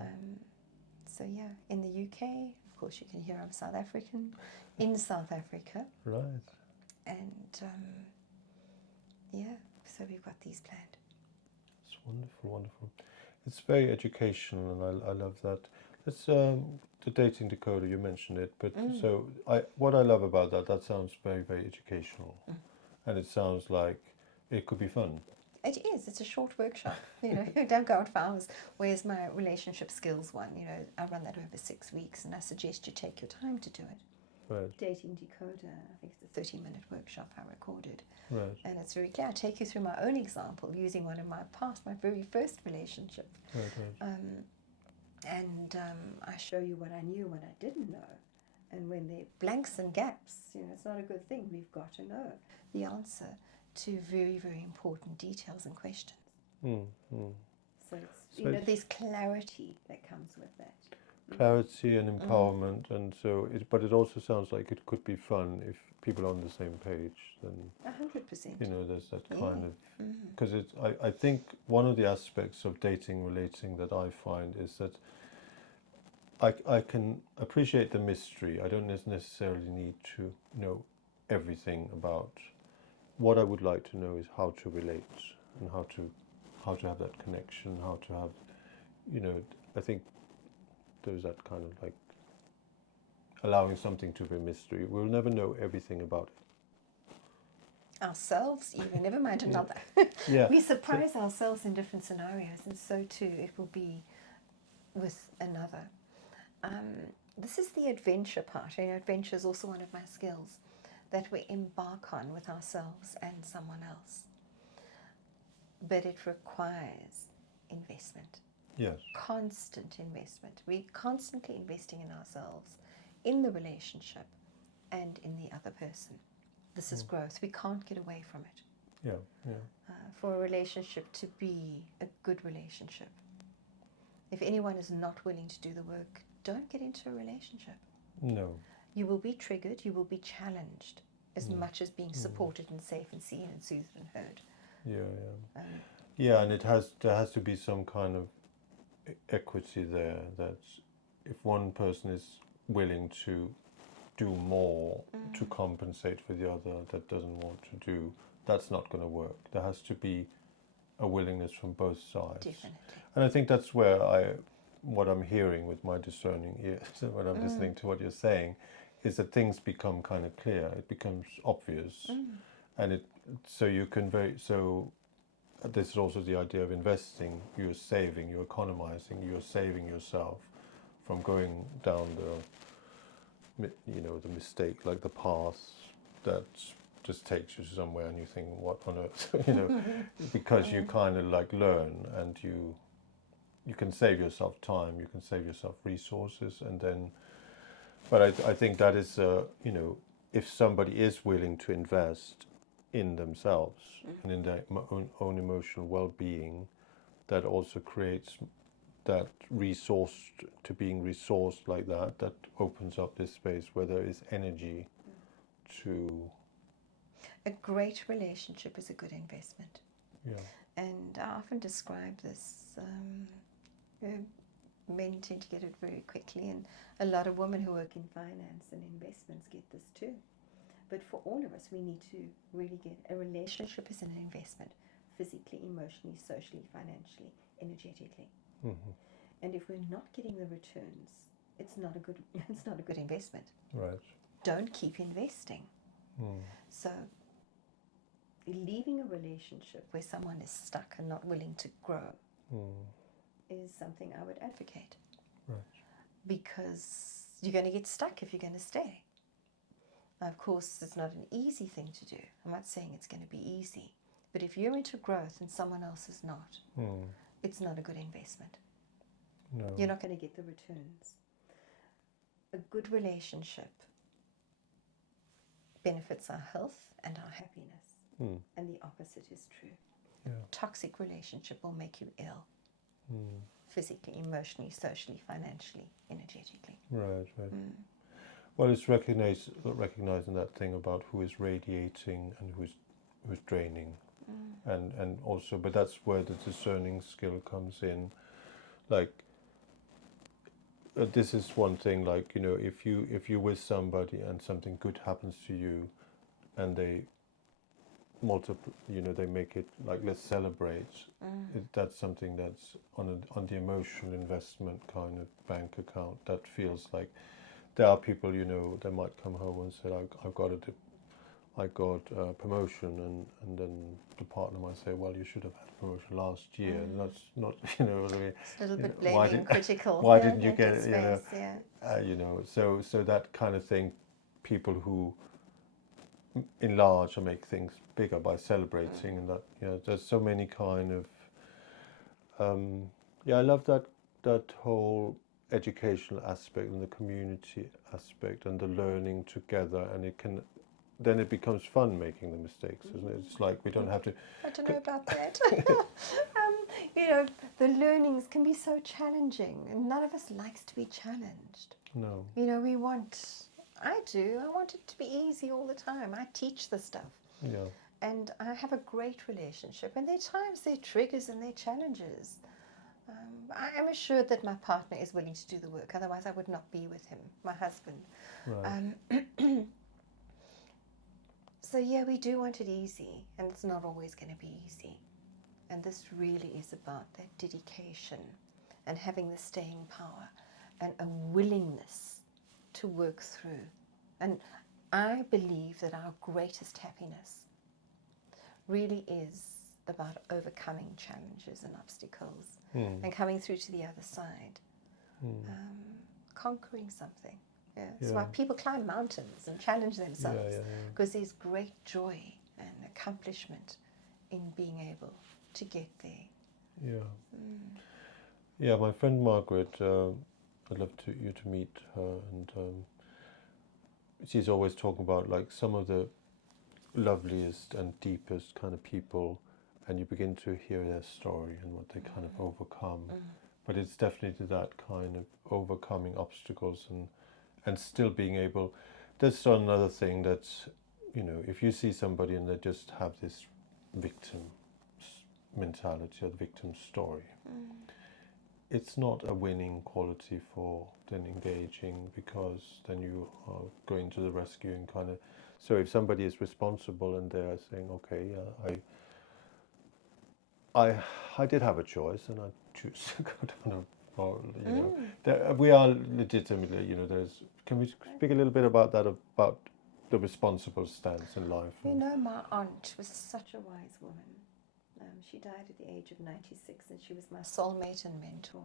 So yeah, in the UK, of course you can hear I'm South African, in South Africa. Right. And so we've got these planned. It's wonderful, wonderful. It's very educational, and I love that. It's the Dating Decoder, you mentioned it, but so what I love about that sounds very, very educational, and it sounds like it could be fun. It is. It's a short workshop. You know, you don't go out for hours. Where's my relationship skills one? You know, I run that over 6 weeks, and I suggest you take your time to do it. Right. Dating Decoder, I think it's a 30-minute workshop I recorded. Right. And it's very clear. I take you through my own example using one of my very first relationship. Right. I show you what I knew, what I didn't know. And when there are blanks and gaps, you know, it's not a good thing. We've got to know the answer to very, very important details and questions. So it's, there's clarity that comes with that. Clarity and empowerment, and so but it also sounds like it could be fun if people are on the same page. Then 100%. You know, there's that kind of, because I think one of the aspects of dating relating that I find is that I can appreciate the mystery. I don't necessarily need to know everything about. What I would like to know is how to relate and how to have that connection, how to have, you know, I think there's that kind of like allowing something to be a mystery. We'll never know everything about it. Ourselves, even, never mind another. Yeah. We surprise ourselves in different scenarios, and so too it will be with another. This is the adventure part. You know, adventure is also one of my skills that we embark on with ourselves and someone else. But it requires investment. Yes. Constant investment. We're constantly investing in ourselves, in the relationship, and in the other person. This is growth. We can't get away from it. Yeah. For a relationship to be a good relationship. If anyone is not willing to do the work, don't get into a relationship. No. You will be triggered, you will be challenged as much as being supported and safe and seen and soothed and heard. Yeah, and there has to be some kind of equity there, that if one person is willing to do more to compensate for the other that doesn't want to do, that's not going to work. There has to be a willingness from both sides. Definitely. And I think that's where what I'm hearing with my discerning ears, when I'm listening to what you're saying, is that things become kind of clear. It becomes obvious, and so you can this is also the idea of investing. You're saving, you're economizing, you're saving yourself from going down the mistake, like the path that just takes you somewhere, and you think, what on earth, because you kind of like learn, and you can save yourself time, you can save yourself resources, and then. But I think that is, if somebody is willing to invest in themselves and in their own emotional well-being, that also creates that resource to being resourced like that opens up this space where there is energy to. A great relationship is a good investment. Yeah. And I often describe this. Men tend to get it very quickly, and a lot of women who work in finance and investments get this too. But for all of us, we need to really get a relationship is an investment, physically, emotionally, socially, financially, energetically. Mm-hmm. And if we're not getting the returns, it's not a good investment. Right. Don't keep investing. So leaving a relationship where someone is stuck and not willing to grow is something I would advocate. Right. Because you're going to get stuck if you're going to stay. Of course, it's not an easy thing to do. I'm not saying it's going to be easy. But if you're into growth and someone else is not, it's not a good investment. No. You're not going to get the returns. A good relationship benefits our health and our happiness. And the opposite is true. Yeah. Toxic relationship will make you ill. Physically, emotionally, socially, financially, energetically. Right. Well, it's recognizing that thing about who is radiating and who's draining, and also, but that's where the discerning skill comes in. Like, this is one thing. Like, if you're with somebody and something good happens to you, and they they make it like, let's celebrate. That's something that's on the emotional investment kind of bank account. That feels like there are people, they might come home and say, I got a promotion, and then the partner might say, well, you should have had a promotion last year. And that's not, what I mean. It's a little bit blaming, critical. Why didn't you get it? Space, So that kind of thing, people who enlarge or make things bigger by celebrating, and that, there's so many kind of, I love that whole educational aspect and the community aspect and the learning together, and then it becomes fun making the mistakes, isn't it? It's like we don't have to. I don't know about that. The learnings can be so challenging, and none of us likes to be challenged. No. I want it to be easy all the time. I teach the stuff. Yeah. And I have a great relationship, and there are times there are triggers and there are challenges. I am assured that my partner is willing to do the work, otherwise I would not be with him, my husband. Right. So yeah, we do want it easy, and it's not always going to be easy. And this really is about that dedication and having the staying power and a willingness to work through. And I believe that our greatest happiness really is about overcoming challenges and obstacles and coming through to the other side, conquering something. That's why people climb mountains and challenge themselves, because there's great joy and accomplishment in being able to get there. Yeah, my friend Margaret, I'd love you to meet her, and she's always talking about like some of the loveliest and deepest kind of people, and you begin to hear their story and what they kind of overcome. But it's definitely that kind of overcoming obstacles and still being able. That's another thing that's, if you see somebody and they just have this victim mentality or the victim story, it's not a winning quality for then engaging, because then you are going to the rescue and kind of. So if somebody is responsible and they're saying, okay, I did have a choice and I choose to go down or we are legitimately, can we speak a little bit about that, about the responsible stance in life? My aunt was such a wise woman. She died at the age of 96, and she was my soulmate and mentor,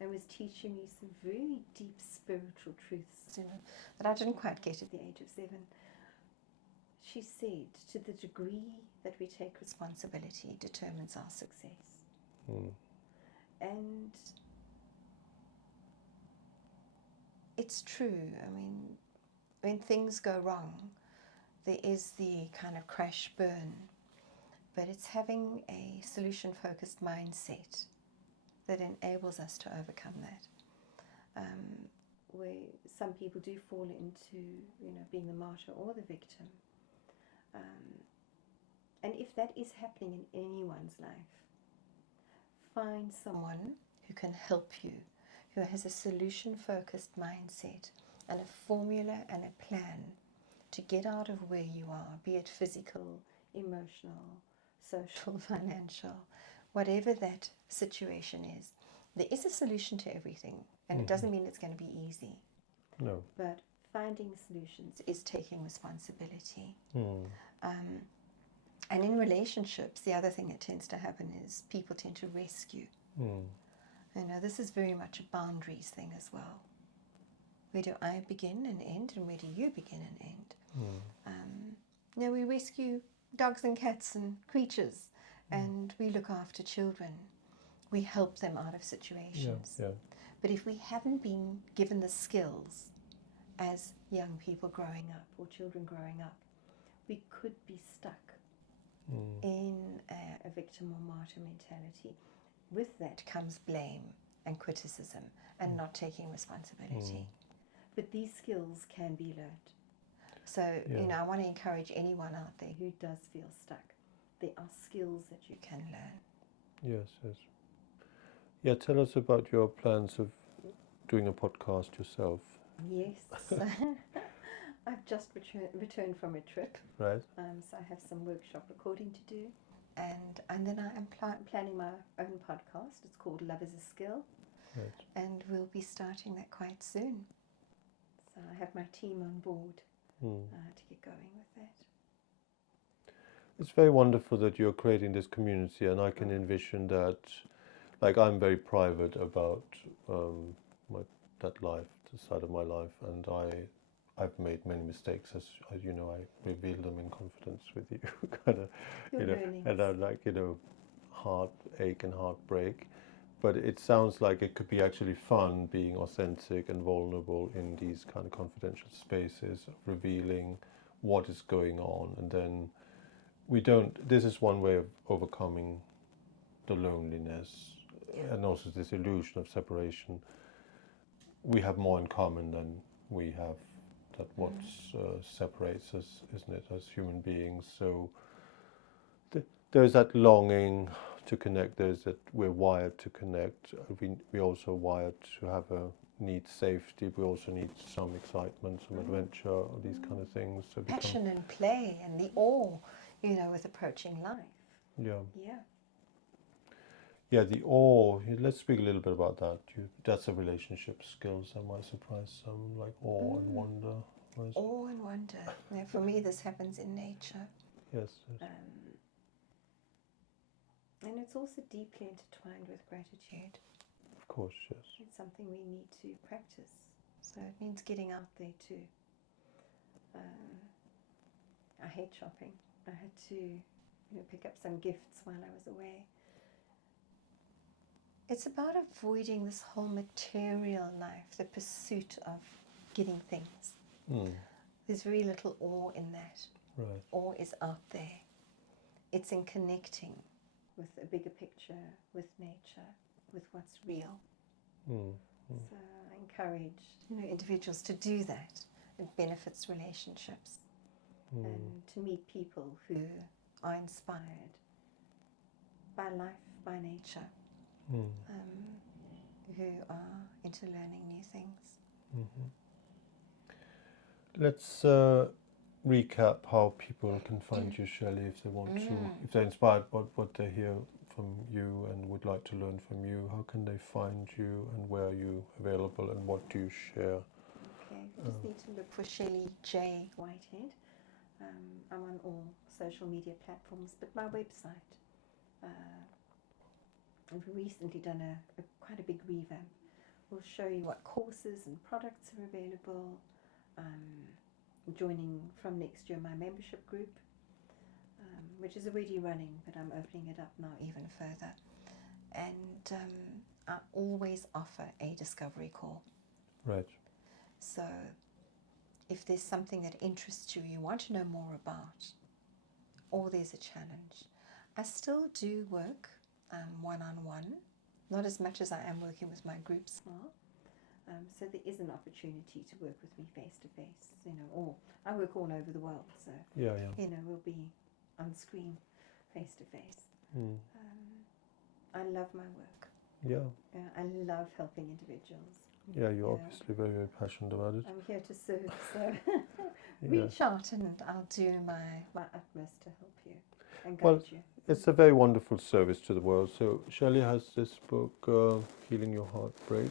and was teaching me some very deep spiritual truths, that I didn't quite get at the age of 7. She said, to the degree that we take responsibility determines our success. And it's true. I mean, when things go wrong, there is the kind of crash burn, but it's having a solution-focused mindset that enables us to overcome that. Where some people do fall into, being the martyr or the victim. And if that is happening in anyone's life, find someone who can help you, who has a solution-focused mindset and a formula and a plan to get out of where you are, be it physical, emotional, social, financial, whatever that situation is. There is a solution to everything, and it doesn't mean it's going to be easy. No. But finding solutions is taking responsibility. And in relationships, the other thing that tends to happen is people tend to rescue. This is very much a boundaries thing as well. Where do I begin and end, and where do you begin and end? We rescue dogs and cats and creatures, and we look after children. We help them out of situations. But if we haven't been given the skills as young people growing up or children growing up, we could be stuck in a victim or martyr mentality. With that comes blame and criticism and not taking responsibility. But these skills can be learned. So, I want to encourage anyone out there who does feel stuck. There are skills that you can learn. Yes. Yeah, tell us about your plans of doing a podcast yourself. Yes. I've just returned from a trip. Right. So I have some workshop recording to do. And then I am planning my own podcast. It's called Love is a Skill. Right. And we'll be starting that quite soon. So I have my team on board to get going with that. It's very wonderful that you're creating this community, and I can envision that, like, I'm very private about that life, the side of my life, and I've made many mistakes, as you know. I reveal them in confidence with you, kind of, and I'm like, heartache and heartbreak. But it sounds like it could be actually fun being authentic and vulnerable in these kind of confidential spaces, revealing what is going on, and then this is one way of overcoming the loneliness and also this illusion of separation. We have more in common than we have that what separates us, isn't it, as human beings? So there's that longing to connect. There's that we're wired to connect. We also wired to need safety. We also need some excitement, some adventure, all these kind of things. So passion and play and the awe, with approaching life. Yeah, the awe. Let's speak a little bit about that. That's a relationship skill. That might surprise some, like awe and wonder. Awe and wonder. For me, this happens in nature. Yes. And it's also deeply intertwined with gratitude. Of course, yes. It's something we need to practice. So it means getting out there too. I hate shopping. I had to pick up some gifts while I was away. It's about avoiding this whole material life, the pursuit of getting things. There's very little awe in that. Right. Awe is out there. It's in connecting with a bigger picture, with nature, with what's real. So I encourage individuals to do that. It benefits relationships and to meet people who are inspired by life, by nature, who are into learning new things. Let's recap how people can find you, Shelley, if they want to, if they're inspired by what they hear from you and would like to learn from you, how can they find you and where are you available and what do you share? Okay, you just need to look for Shelley J Whitehead. I'm on all social media platforms, but my website, I've recently done quite a big revamp. We'll show you what courses and products are available. Joining from next year my membership group, which is already running, but I'm opening it up now even further. And I always offer a discovery call. Right. So if there's something that interests you, you want to know more about, or there's a challenge, I still do work one-on-one, not as much as I am working with my groups now. So there is an opportunity to work with me face-to-face, or I work all over the world, so, Yeah. we'll be on screen face-to-face. Mm. I love my work. Yeah. I love helping individuals. Yeah, you're obviously very, very passionate about it. I'm here to serve, so reach out and I'll do my utmost to help you and guide you. It's a very wonderful service to the world. So Shelley has this book, Healing Your Heartbreak,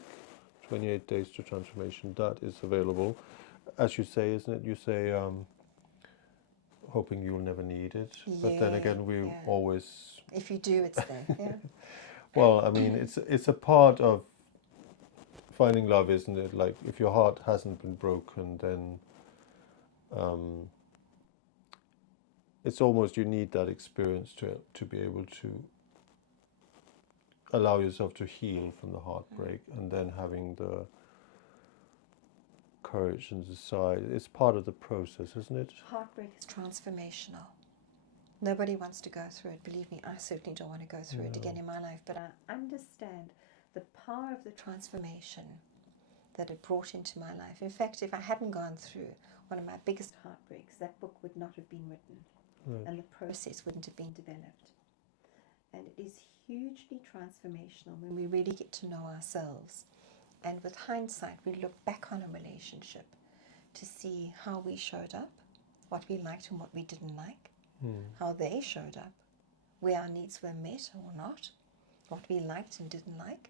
28 Days to Transformation. That is available. As you say, isn't it? You say, hoping you'll never need it. But then again, we always... If you do, it's there, yeah. Well, I mean, it's a part of finding love, isn't it? Like, if your heart hasn't been broken, then it's almost you need that experience to be able to allow yourself to heal from the heartbreak, and then having the courage and decide. It's part of the process, isn't it? Heartbreak is transformational. Nobody wants to go through it. Believe me, I certainly don't want to go through it again in my life, but I understand the power of the transformation that it brought into my life. In fact, if I hadn't gone through one of my biggest heartbreaks, that book would not have been written, and the process wouldn't have been developed. And it is hugely transformational when we really get to know ourselves. And with hindsight, we look back on a relationship to see how we showed up, what we liked and what we didn't like, how they showed up, where our needs were met or not, what we liked and didn't like,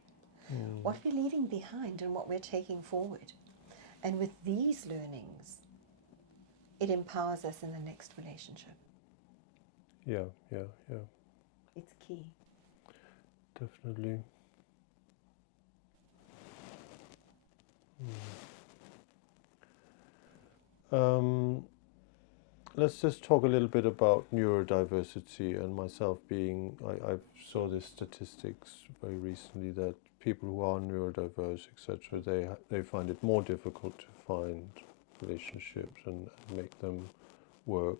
what we're leaving behind and what we're taking forward. And with these learnings, it empowers us in the next relationship. Yeah. It's key. Definitely. Let's just talk a little bit about neurodiversity and myself being, I saw this statistics very recently that people who are neurodiverse, etc., they find it more difficult to find relationships and make them work.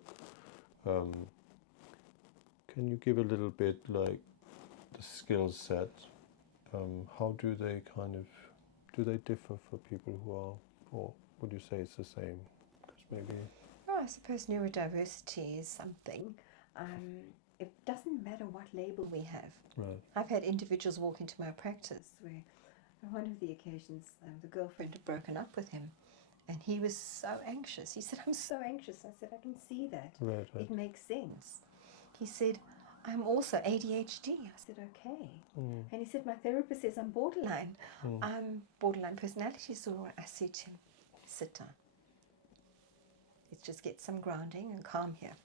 Can you give a little bit like the skill set? How do they do they differ for people who are, or would you say it's the same? Because maybe... I suppose neurodiversity is something. It doesn't matter what label we have. Right. I've had individuals walk into my practice where on one of the occasions the girlfriend had broken up with him and he was so anxious. He said, "I'm so anxious." I said, "I can see that. Right. It makes sense." He said, "I'm also ADHD." I said, "Okay." And he said, "My therapist says I'm borderline. I'm borderline personality disorder." I said to him, "Sit down. Let's just get some grounding and calm here."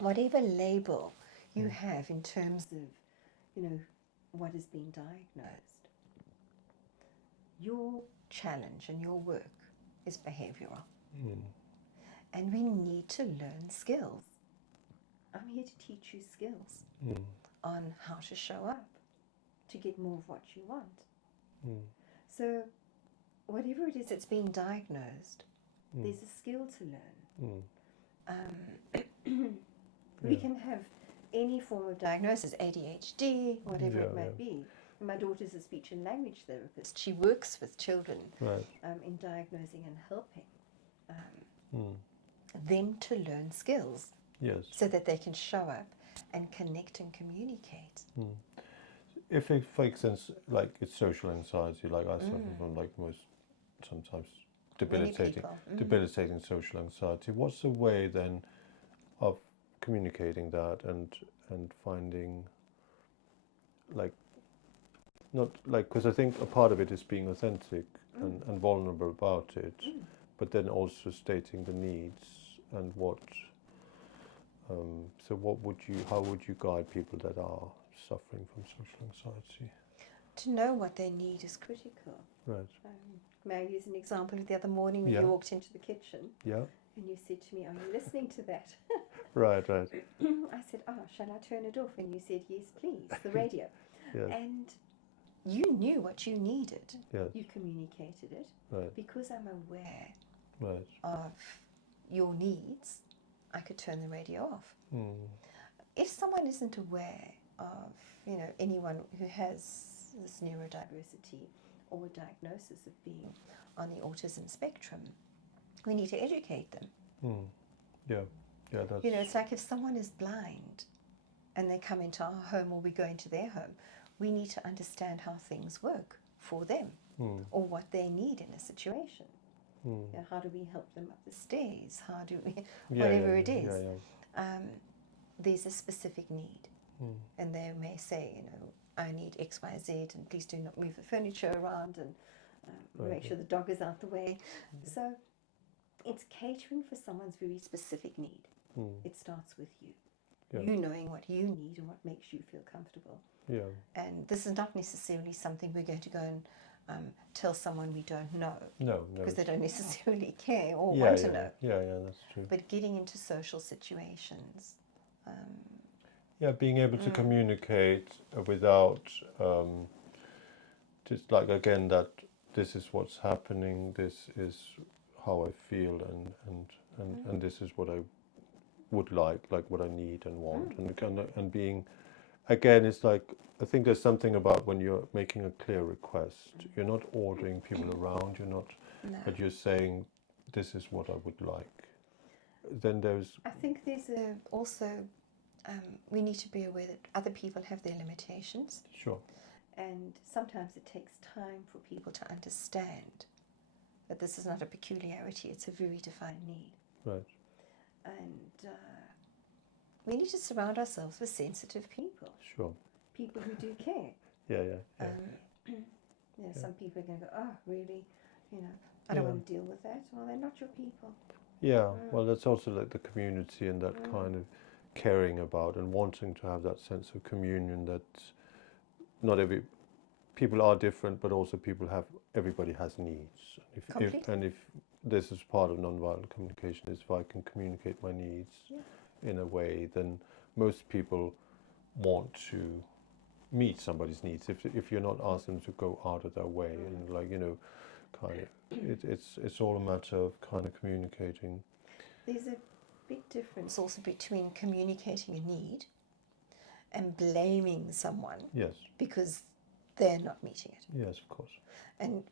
Whatever label you have in terms of, what is being diagnosed, your challenge and your work is behavioral. And we need to learn skills. I'm here to teach you skills on how to show up to get more of what you want. So whatever it is that's being diagnosed, there's a skill to learn. We can have any form of diagnosis, ADHD, whatever it might be. My daughter's a speech and language therapist. She works with children in diagnosing and helping them to learn skills so that they can show up and connect and communicate. If it, for instance, like it's social anxiety, like I suffer from sometimes debilitating social anxiety, what's the way then of communicating that and finding like, not like, because I think a part of it is being authentic and vulnerable about it, but then also stating the needs and what. So how would you guide people that are suffering from social anxiety? To know what they need is critical. Right. May I use an example of the other morning when you walked into the kitchen? Yeah. And you said to me, "Are you listening to that?" Right. I said, "Shall I turn it off?" And you said, "Yes, please," the radio. Yes. And you knew what you needed. Yes. You communicated it. Right. Because I'm aware Right. of your needs, I could turn the radio off. If someone isn't aware of, anyone who has this neurodiversity or a diagnosis of being on the autism spectrum, we need to educate them. Yeah. That's. It's like if someone is blind and they come into our home or we go into their home, we need to understand how things work for them or what they need in a situation. How do we help them up the stairs? How do we, whatever it is. There's a specific need. And they may say, I need X, Y, Z, and please do not move the furniture around, and make sure the dog is out the way. So it's catering for someone's very specific need. It starts with you. You knowing what you need and what makes you feel comfortable. Yeah. And this is not necessarily something we're going to go and tell someone we don't know. No. Because they don't necessarily care or want to know. Yeah, that's true. But getting into social situations. Being able to communicate without just like, again, that this is what's happening, this is how I feel, and this is what I would like what I need and want, and being, again, it's like, I think there's something about when you're making a clear request, you're not ordering people around, but you're saying, this is what I would like. Then I think there's also, we need to be aware that other people have their limitations. Sure. And sometimes it takes time for people to understand that this is not a peculiarity, it's a very defined need. Right. And we need to surround ourselves with sensitive people. Sure. People who do care. Yeah. Some people are going to go, really? I don't want to deal with that. Well, they're not your people. Yeah, well, that's also like the community and that kind of caring about and wanting to have that sense of communion, that not every people are different, but also everybody has needs. If this is part of nonviolent communication, is if I can communicate my needs in a way, then most people want to meet somebody's needs. If you're not asking them to go out of their way and kind of, it's all a matter of kind of communicating. There's a big difference also between communicating a need and blaming someone. Yes. Because they're not meeting it. Yes, of course. And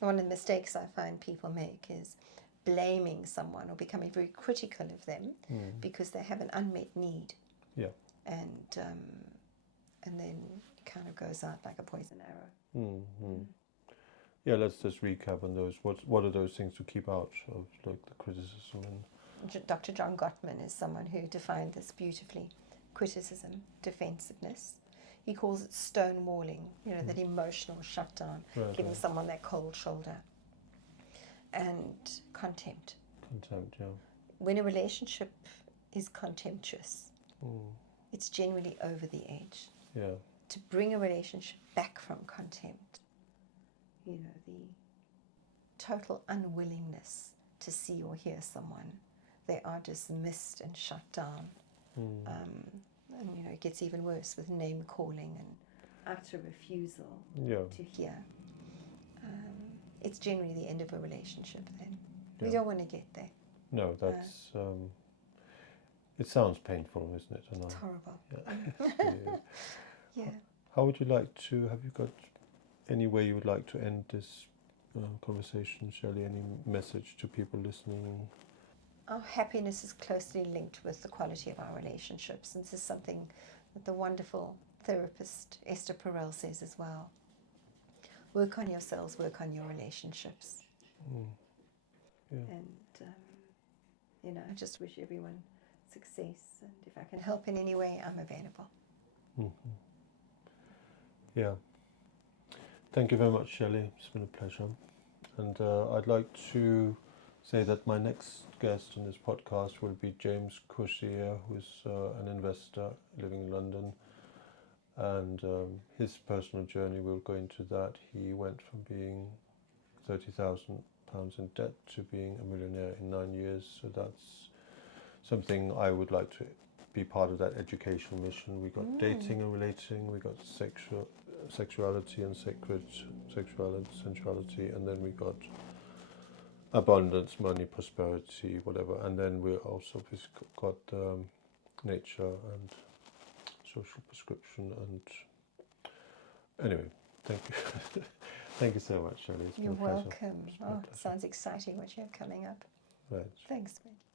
one of the mistakes I find people make is blaming someone or becoming very critical of them because they have an unmet need. Yeah. And then it kind of goes out like a poison arrow. Yeah, let's just recap on those. What are those things to keep out of, like, the criticism? Dr. John Gottman is someone who defined this beautifully. Criticism, defensiveness. He calls it stonewalling, that emotional shutdown, giving someone that cold shoulder. And contempt. Contempt, yeah. When a relationship is contemptuous, it's generally over the edge. Yeah. To bring a relationship back from contempt, the total unwillingness to see or hear someone, they are dismissed and shut down. And it gets even worse with name calling and utter refusal to hear. It's generally the end of a relationship then. We don't want to get there. No, that's it sounds painful, isn't it? It's horrible. Yeah. How would you like to, have you got any way you would like to end this conversation, Shelley? Any message to people listening? Our happiness is closely linked with the quality of our relationships. And this is something that the wonderful therapist Esther Perel says as well. Work on yourselves, work on your relationships. And, I just wish everyone success. And if I can help in any way, I'm available. Yeah. Thank you very much, Shelley. It's been a pleasure. And I'd like to say that my next guest on this podcast will be James Cushier, who's an investor living in London. And his personal journey, we'll go into that. He went from being £30,000 in debt to being a millionaire in 9 years. So that's something I would like to be part of, that educational mission. We got dating and relating, we got sexuality and sacred sexuality, sensuality, and then we got abundance, money, prosperity, whatever. And then we also got nature and social prescription. And anyway, thank you. Thank you so much, Shelley. It's You're been a pleasure. welcome. Oh, sounds exciting what you have coming up. Right. Thanks, Svend.